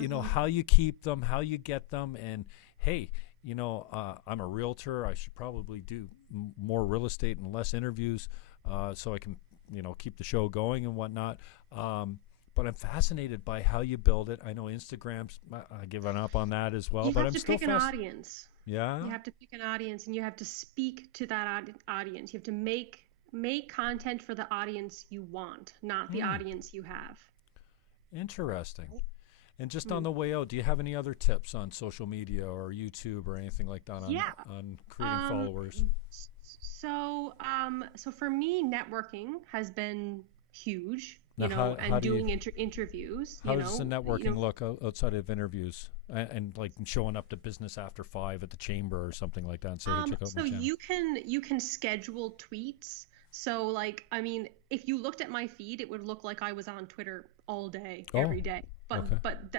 how you keep them, how you get them, and hey, I'm a realtor. I should probably do more real estate and less interviews so I can, keep the show going and whatnot. But I'm fascinated by how you build it. I know Instagram's, I've given up on that as well. But I'm still You have to pick an audience. Yeah. You have to pick an audience, and you have to speak to that audience. You have to make content for the audience you want, not the audience you have. Interesting. And just on the way out, do you have any other tips on social media or YouTube or anything like that on creating followers? So for me, networking has been huge, now, how doing interviews. How does the networking look outside of interviews and like showing up to business after 5 at the chamber or something like that and say, hey, check out my channel? you can schedule tweets. So if you looked at my feed, it would look like I was on Twitter all day, every day. But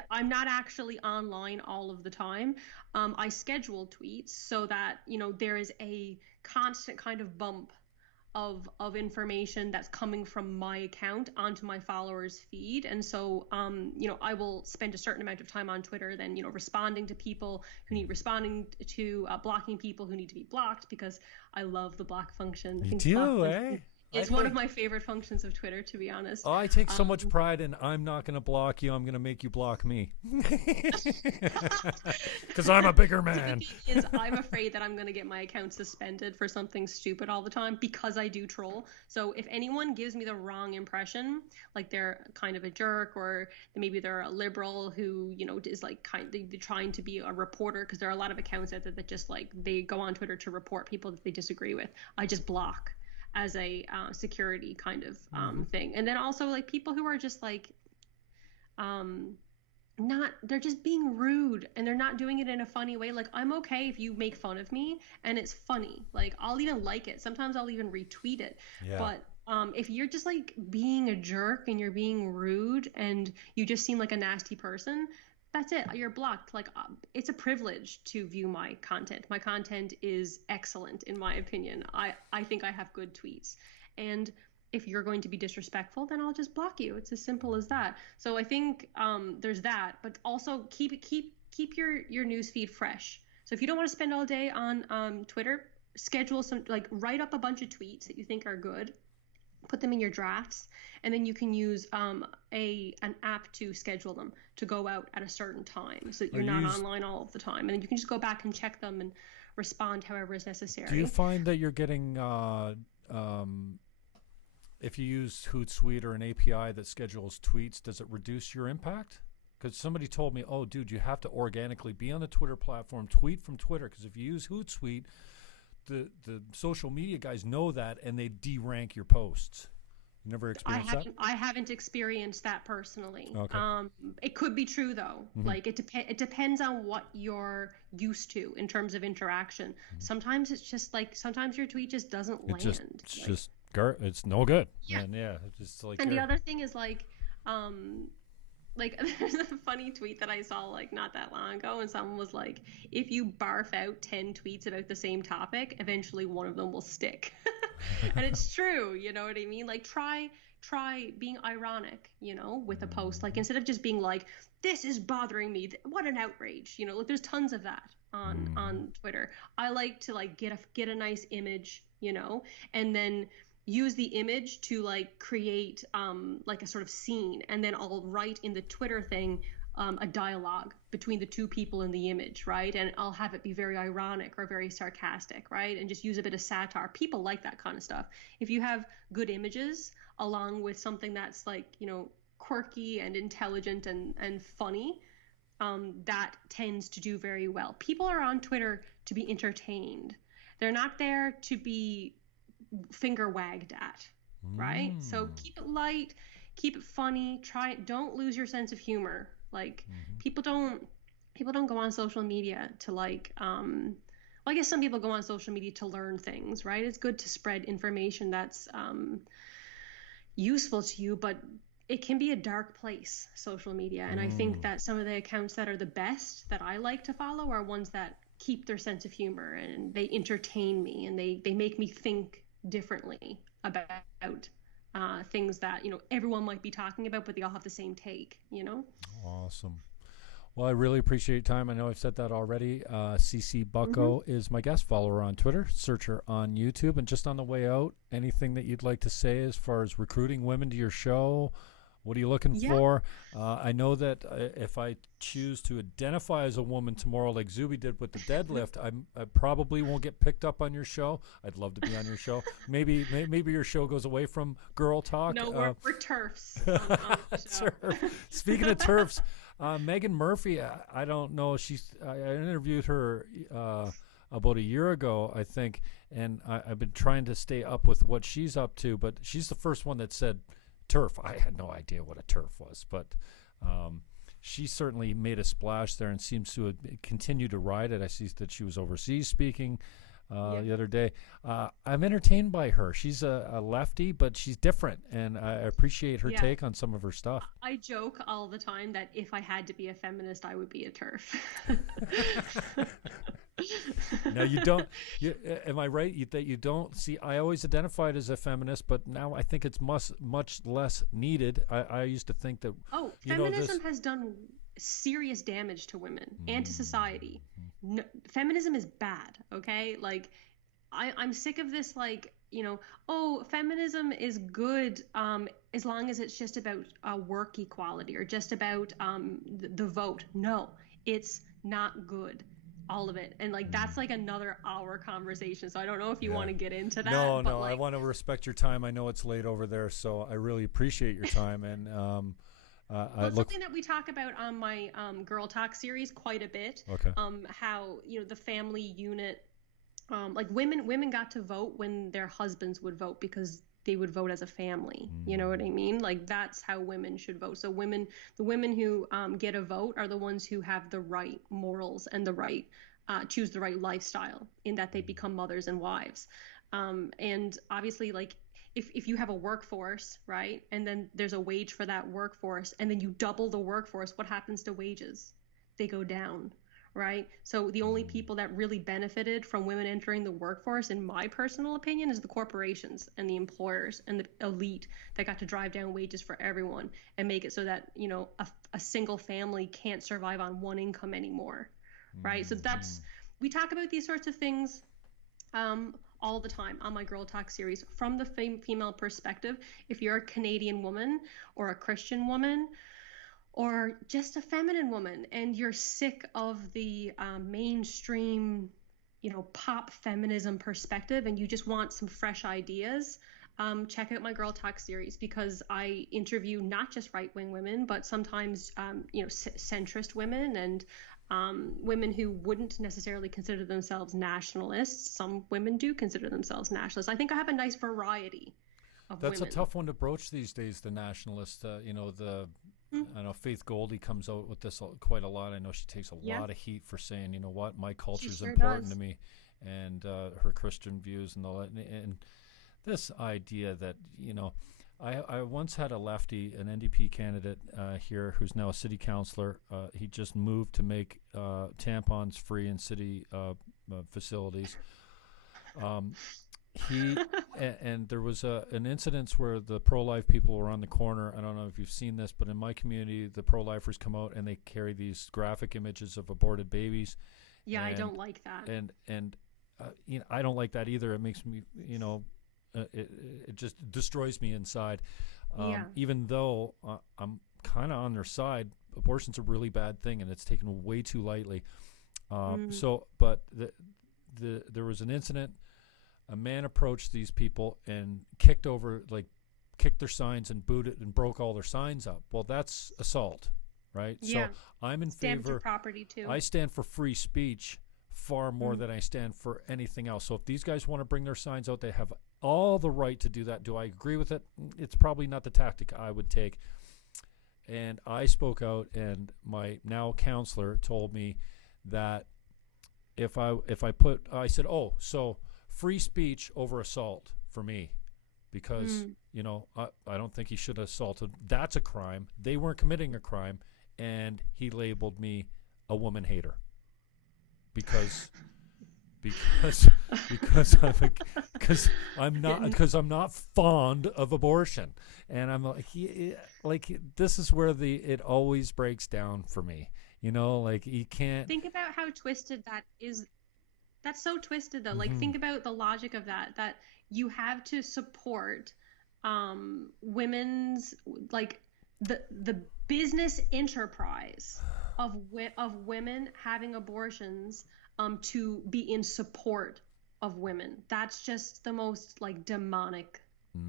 I'm not actually online all of the time. I schedule tweets so that, there is a constant kind of bump of information that's coming from my account onto my followers' feed. And so, I will spend a certain amount of time on Twitter, then, responding to people who need responding to, blocking people who need to be blocked, because I love the block function. You do, eh? It's one of my favorite functions of Twitter, to be honest. Oh, I take so much pride in I'm not going to block you. I'm going to make you block me. Because I'm a bigger man. The thing is, I'm afraid that I'm going to get my account suspended for something stupid all the time because I do troll. So if anyone gives me the wrong impression, like they're kind of a jerk, or maybe they're a liberal who, is like they're trying to be a reporter, because there are a lot of accounts out there that just like they go on Twitter to report people that they disagree with. I just block as a security kind of thing. And then also like people who are just like they're just being rude, and they're not doing it in a funny way. Like, I'm okay if you make fun of me and it's funny, like I'll even like it, sometimes I'll even retweet it. But if you're just like being a jerk and you're being rude and you just seem like a nasty person, that's it. You're blocked. Like, it's a privilege to view my content. My content is excellent, in my opinion. I think I have good tweets. And if you're going to be disrespectful, then I'll just block you. It's as simple as that. So I think there's that. But also keep your newsfeed fresh. So if you don't want to spend all day on Twitter, schedule some, like write up a bunch of tweets that you think are good, put them in your drafts, and then you can use an app to schedule them to go out at a certain time, so that you're not online all of the time, and then you can just go back and check them and respond however is necessary. Do you find that you're getting if you use Hootsuite or an API that schedules tweets, does it reduce your impact? Because somebody told me, oh, dude, you have to organically be on the Twitter platform, tweet from Twitter, because if you use Hootsuite, the social media guys know that, and they de-rank your posts. You never experienced that? I haven't experienced that personally. Okay. It could be true though. Mm-hmm. Like it depends on what you're used to in terms of interaction. Mm-hmm. Sometimes it's just like, sometimes your tweet just doesn't land. It's no good. Yeah. And it's just like. And the other thing is like there's a funny tweet that I saw like not that long ago, and someone was like, if you barf out 10 tweets about the same topic, eventually one of them will stick. And it's true, you know what I mean? Like try being ironic, you know, with a post. Like instead of just being like, this is bothering me, what an outrage, you know, like there's tons of that on Twitter. I like to like get a nice image, you know, and then use the image to like create like a sort of scene, and then I'll write in the Twitter thing a dialogue between the two people in the image, right? And I'll have it be very ironic or very sarcastic, right? And just use a bit of satire. People like that kind of stuff. If you have good images along with something that's like, you know, quirky and intelligent and funny, that tends to do very well. People are on Twitter to be entertained. They're not there to be finger wagged at, right? So keep it light, keep it funny, don't lose your sense of humor. Like people don't go on social media to like well, I guess some people go on social media to learn things, right? It's good to spread information that's useful to you, but it can be a dark place, social media. And I think that some of the accounts that are the best that I like to follow are ones that keep their sense of humor, and they entertain me, and they make me think differently about things that, you know, everyone might be talking about, but they all have the same take, you know? Awesome. Well, I really appreciate your time. I know I've said that already. CC Bucko is my guest. Follow her on Twitter, search her on YouTube. And just on the way out, anything that you'd like to say as far as recruiting women to your show? What are you looking for? I know that if I choose to identify as a woman tomorrow, like Zuby did with the deadlift, I probably won't get picked up on your show. I'd love to be on your show. Maybe your show goes away from girl talk. No, we're TERFs. On the show. Speaking of TERFs, Megan Murphy, I don't know. I interviewed her about a year ago, I think, and I've been trying to stay up with what she's up to, but she's the first one that said turf. I had no idea what a turf was, but she certainly made a splash there and seems to continue to ride it. I see that she was overseas speaking the other day. I'm entertained by her. She's a lefty, but she's different, and I appreciate her take on some of her stuff. I joke all the time that if I had to be a feminist, I would be a turf. No, you don't. Am I right that you don't see? I always identified as a feminist, but now I think it's much less needed. I used to think that. Oh, feminism has done serious damage to women and to society. No, feminism is bad. Okay, like I'm sick of this. Like, you know, oh, feminism is good as long as it's just about work equality or just about the vote. No, it's not good. All of it. And like that's like another hour conversation, so I don't know if you want to get into that. No, like, I want to respect your time. I know it's late over there, so I really appreciate your time. And it's something that we talk about on my Girl Talk series quite a bit. Okay. How, you know, the family unit, like women got to vote when their husbands would vote because they would vote as a family. You know what I mean? Like that's how women should vote. So the women who get a vote are the ones who have the right morals and the right choose the right lifestyle in that they become mothers and wives. And obviously, like if you have a workforce, right, and then there's a wage for that workforce, and then you double the workforce, what happens to wages? They go down. Right. So the only people that really benefited from women entering the workforce, in my personal opinion, is the corporations and the employers and the elite that got to drive down wages for everyone and make it so that, you know, a single family can't survive on one income anymore. Right. So we talk about these sorts of things All the time on my Girl Talk series from the female perspective. If you're a Canadian woman or a Christian woman or just a feminine woman and you're sick of the mainstream, pop feminism perspective and you just want some fresh ideas, check out my Girl Talk series, because I interview not just right-wing women, but sometimes, centrist women and women who wouldn't necessarily consider themselves nationalists. Some women do consider themselves nationalists. I think I have a nice variety of That's women. a tough one to broach these days, the nationalist. I know Faith Goldie comes out with this quite a lot. I know she takes a lot of heat for saying, you know what, my culture is important to me, and her Christian views and all that. And this idea that, I once had a lefty, an NDP candidate here who's now a city councillor. He just moved to make tampons free in city facilities. And there was an incident where the pro-life people were on the corner. I don't know if you've seen this, but in my community, the pro-lifers come out and they carry these graphic images of aborted babies. Yeah, I don't like that. And I don't like that either. It makes me, it just destroys me inside. Even though I'm kind of on their side, abortion's a really bad thing, and it's taken way too lightly. But there was an incident. A man approached these people and kicked their signs and booted and broke all their signs up. Well, that's assault, right? Yeah. So I'm in stand favor. For property too. I stand for free speech far more than I stand for anything else. So if these guys want to bring their signs out, they have all the right to do that. Do I agree with it? It's probably not the tactic I would take. And I spoke out, and my now counselor told me that I said, so free speech over assault for me, because I don't think he should have assaulted. That's a crime. They weren't committing a crime, and he labeled me a woman hater because I'm not fond of abortion, and I'm like this is where it always breaks down for me. You can't think about how twisted that is. That's so twisted though. Like, think about the logic of that you have to support women's, like, the business enterprise of women having abortions to be in support of women. That's just the most, like, demonic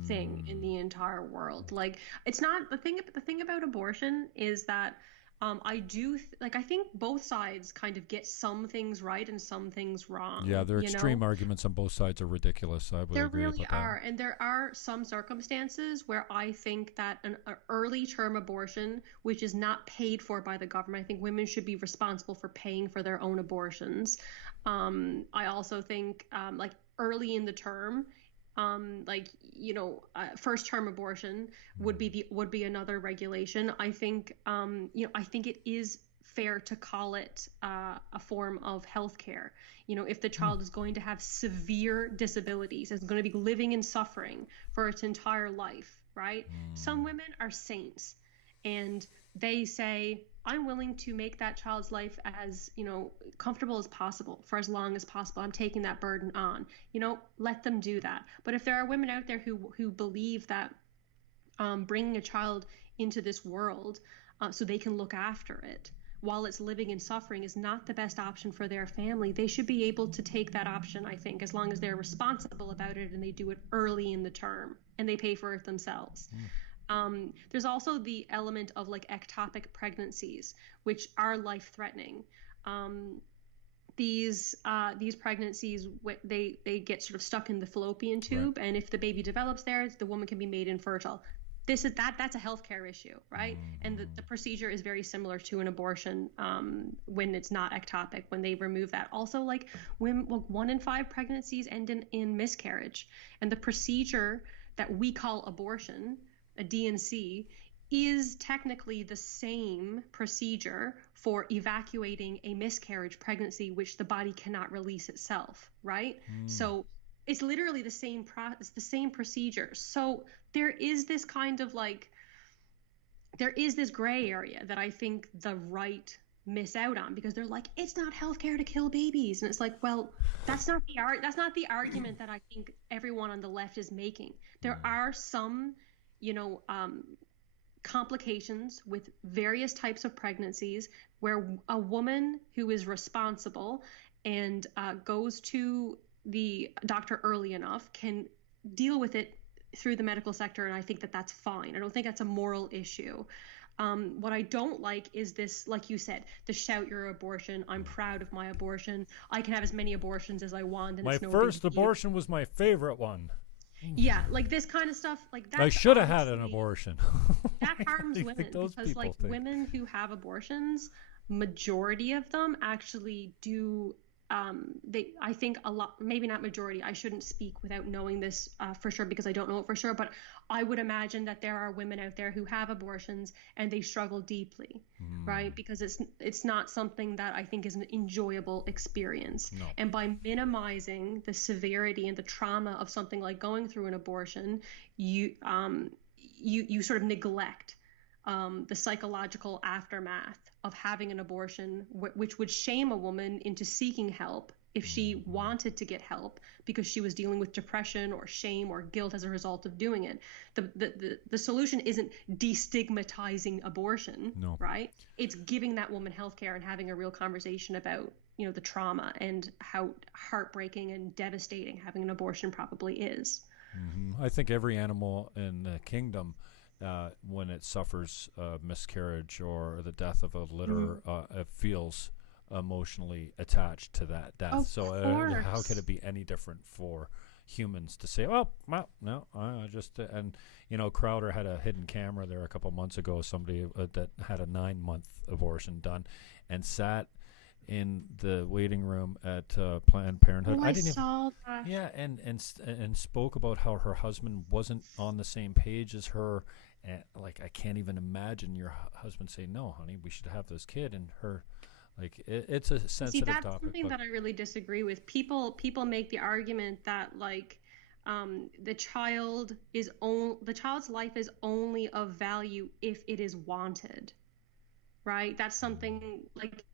thing in the entire world. Like, it's not the thing about abortion is that I think both sides kind of get some things right and some things wrong. Yeah, their extreme arguments on both sides are ridiculous. I would agree with that. There really are. And there are some circumstances where I think that an early term abortion, which is not paid for by the government, I think women should be responsible for paying for their own abortions. I also think like early in the term, first term abortion would be another regulation. I think I think it is fair to call it a form of healthcare. If the child is going to have severe disabilities, is going to be living in suffering for its entire life, right? Some women are saints, and they say, I'm willing to make that child's life as, comfortable as possible for as long as possible. I'm taking that burden on, let them do that. But if there are women out there who believe that bringing a child into this world so they can look after it while it's living in suffering is not the best option for their family, they should be able to take that option, I think, as long as they're responsible about it and they do it early in the term and they pay for it themselves. There's also the element of, like, ectopic pregnancies, which are life-threatening. These pregnancies, they get sort of stuck in the fallopian tube, right. And if the baby develops there, the woman can be made infertile. That's a healthcare issue, right? And the procedure is very similar to an abortion when it's not ectopic, when they remove that. Also, like, 1 in 5 pregnancies end in miscarriage, and the procedure that we call abortion, a DNC, is technically the same procedure for evacuating a miscarriage pregnancy, which the body cannot release itself, right? So it's literally the same the same procedure. So there is this kind of, like, there is this gray area that I think the right miss out on, because they're like, it's not healthcare to kill babies. And it's like, well, that's not the argument that I think everyone on the left is making. There are some, complications with various types of pregnancies where a woman who is responsible and goes to the doctor early enough can deal with it through the medical sector, and I think that that's fine. I don't think that's a moral issue. What I don't like is this, like you said, the shout your abortion. I'm proud of my abortion. I can have as many abortions as I want. And my it's no first big deal. abortion was my favorite one. Yeah, like this kind of stuff. Like that. I should have had an abortion. That harms women, those because like think. Women who have abortions, majority of them actually do. I think a lot, maybe not majority. I shouldn't speak without knowing this for sure, because I don't know it for sure. But I would imagine that there are women out there who have abortions and they struggle deeply, right? Because it's not something that I think is an enjoyable experience. No. And by minimizing the severity and the trauma of something like going through an abortion, you sort of neglect the psychological aftermath of having an abortion, which would shame a woman into seeking help if she wanted to get help, because she was dealing with depression or shame or guilt as a result of doing it. The solution isn't destigmatizing abortion, no. right? It's giving that woman healthcare and having a real conversation about, the trauma and how heartbreaking and devastating having an abortion probably is. Mm-hmm. I think every animal in the kingdom, when it suffers miscarriage or the death of a litter, it feels emotionally attached to that death. So how could it be any different for humans to say, well, no, I just and Crowder had a hidden camera there a couple months ago. Somebody that had a 9-month abortion done and sat in the waiting room at Planned Parenthood. I saw that. Yeah, and spoke about how her husband wasn't on the same page as her. And like, I can't even imagine your husband saying, "No, honey, we should have this kid." And her, like, it's a sensitive topic. See, that's something that I really disagree with. People make the argument that like the child's life is only of value if it is wanted, right? That's something like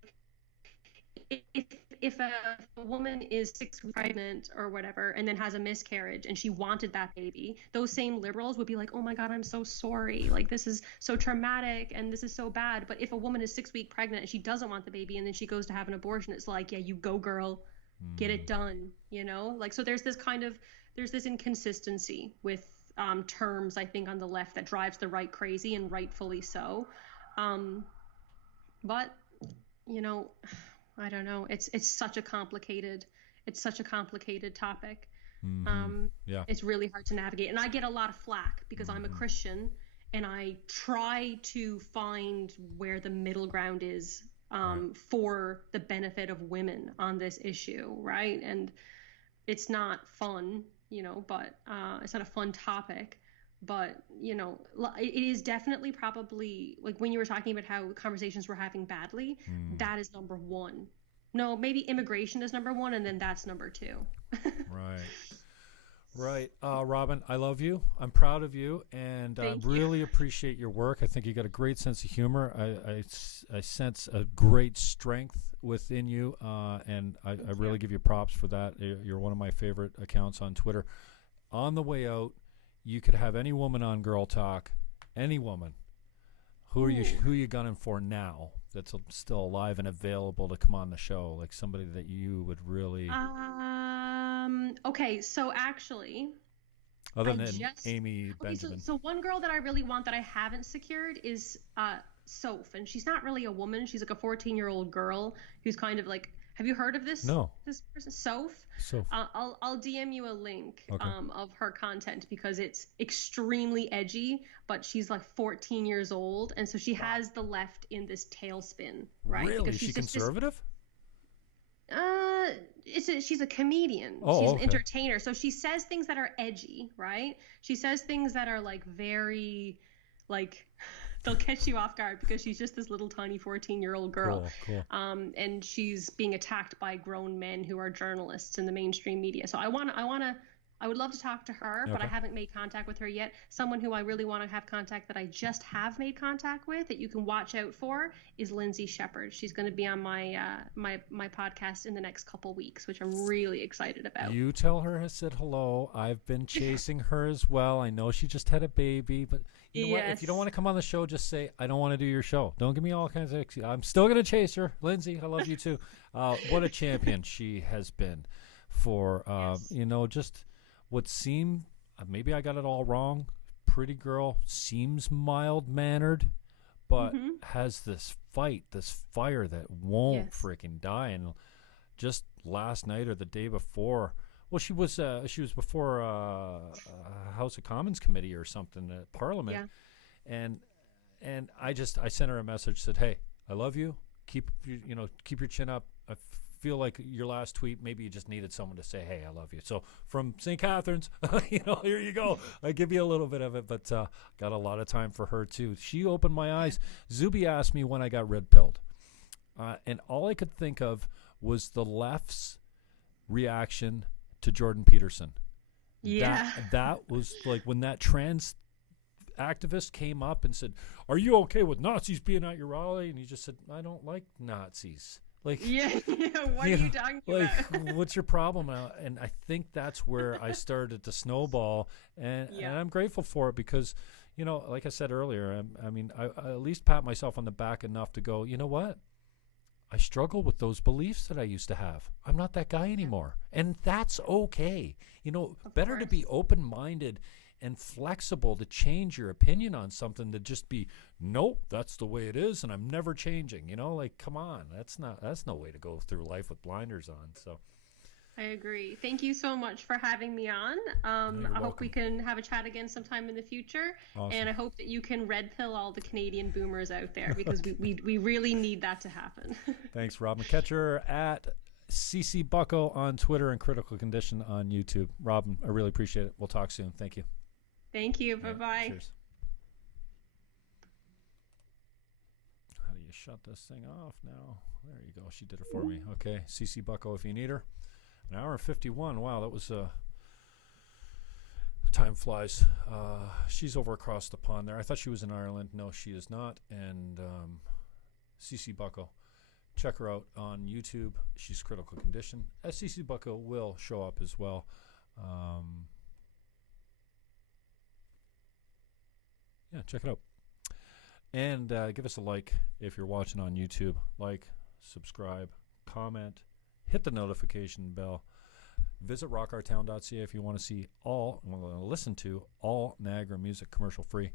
if a woman is 6 weeks pregnant or whatever and then has a miscarriage and she wanted that baby, those same liberals would be like, oh my God, I'm so sorry. Like, this is so traumatic and this is so bad. But if a woman is 6 weeks pregnant and she doesn't want the baby and then she goes to have an abortion, it's like, yeah, you go, girl, get it done, Like, so there's this inconsistency with terms, I think, on the left that drives the right crazy, and rightfully so. But, I don't know. It's such a complicated topic. Yeah. It's really hard to navigate. And I get a lot of flack because I'm a Christian and I try to find where the middle ground is for the benefit of women on this issue, right? And it's not fun, but it's not a fun topic. But, it is definitely probably, like when you were talking about how conversations were having badly, that is number one. No, maybe immigration is number one, and then that's number two. Right. Robin, I love you. I'm proud of you, and I really appreciate your work. I think you got a great sense of humor. I sense a great strength within you, and I really give you props for that. You're one of my favorite accounts on Twitter. On the way out, you could have any woman on Girl Talk, any woman. Who are you gunning for now that's still alive and available to come on the show? Like somebody that you would really. Okay, so actually, other than Amy Benjamin. So one girl that I really want that I haven't secured is Soph, and she's not really a woman. She's like a 14-year-old girl who's kind of like. Have you heard of this? No. This person, Soph. I'll DM you a link of her content because it's extremely edgy, but she's like 14 years old, and so she has the left in this tailspin, right? Really? Because she's conservative? She's a comedian. She's an entertainer. So she says things that are edgy, right? She says things that are like very, like. They'll catch you off guard because she's just this little tiny 14-year-old girl. Cool. And she's being attacked by grown men who are journalists in the mainstream media. So I want I would love to talk to her, but I haven't made contact with her yet. Someone who I really want to have contact that I just have made contact with that you can watch out for is Lindsay Shepherd. She's going to be on my my podcast in the next couple weeks, which I'm really excited about. You tell her I said hello. I've been chasing her as well. I know she just had a baby, but you know what? If you don't want to come on the show, just say, I don't want to do your show. Don't give me all kinds of excuses. I'm still going to chase her. Lindsay, I love you too. What a champion she has been for, just what seemed, maybe I got it all wrong. Pretty girl, seems mild-mannered, but has this fight, this fire that won't freaking die. And just last night or the day before, well, she was before House of Commons committee or something at Parliament, and I sent her a message, said, hey, I love you. Keep your chin up. I feel like your last tweet, maybe you just needed someone to say, hey, I love you. So from St. Catharines, here you go. I give you a little bit of it, but got a lot of time for her too. She opened my eyes. Zuby asked me when I got red-pilled, and all I could think of was the left's reaction to Jordan Peterson. Yeah. That was like when that trans activist came up and said, are you okay with Nazis being at your rally? And he just said, I don't like Nazis. Like, what are you talking about? What's your problem now? And I think that's where I started to snowball, and I'm grateful for it because, like I said earlier, I at least pat myself on the back enough to go, you know what? I struggle with those beliefs that I used to have. I'm not that guy anymore. And that's okay. Better to be open-minded and flexible to change your opinion on something than just be, nope, that's the way it is and I'm never changing. Come on. That's no way to go through life with blinders on. So I agree. Thank you so much for having me on. I hope we can have a chat again sometime in the future. Awesome. And I hope that you can red pill all the Canadian boomers out there because we really need that to happen. Thanks, Robin. Catch her at CC Bucko on Twitter and Critical Condition on YouTube. Robin, I really appreciate it. We'll talk soon. Thank you. Thank you. Bye-bye. Cheers. How do you shut this thing off now? There you go. She did it for me. Okay. CC Bucko if you need her. An hour and 51. Wow, that was time flies. She's over across the pond there. I thought she was in Ireland. No, she is not. And CC Bucko. Check her out on YouTube. She's Critical Condition. CC Bucko will show up as well. Check it out. And give us a like if you're watching on YouTube. Like, subscribe, comment, hit the notification bell. Visit rockourtown.ca if you want to listen to all Niagara music commercial free.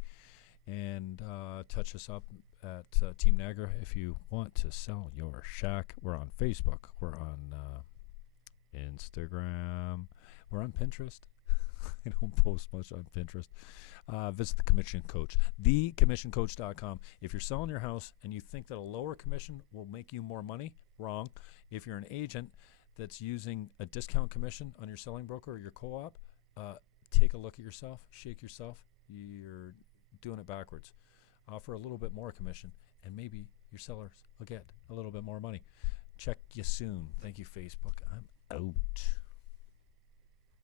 And touch us up at Team Niagara if you want to sell your shack. We're on Facebook. We're on Instagram. We're on Pinterest. I don't post much on Pinterest. Visit the Commission Coach, thecommissioncoach.com. If you're selling your house and you think that a lower commission will make you more money, wrong. If you're an agent that's using a discount commission on your selling broker or your co-op, take a look at yourself, shake yourself. You're doing it backwards. Offer a little bit more commission, and maybe your sellers will get a little bit more money. Check you soon. Thank you, Facebook. I'm out.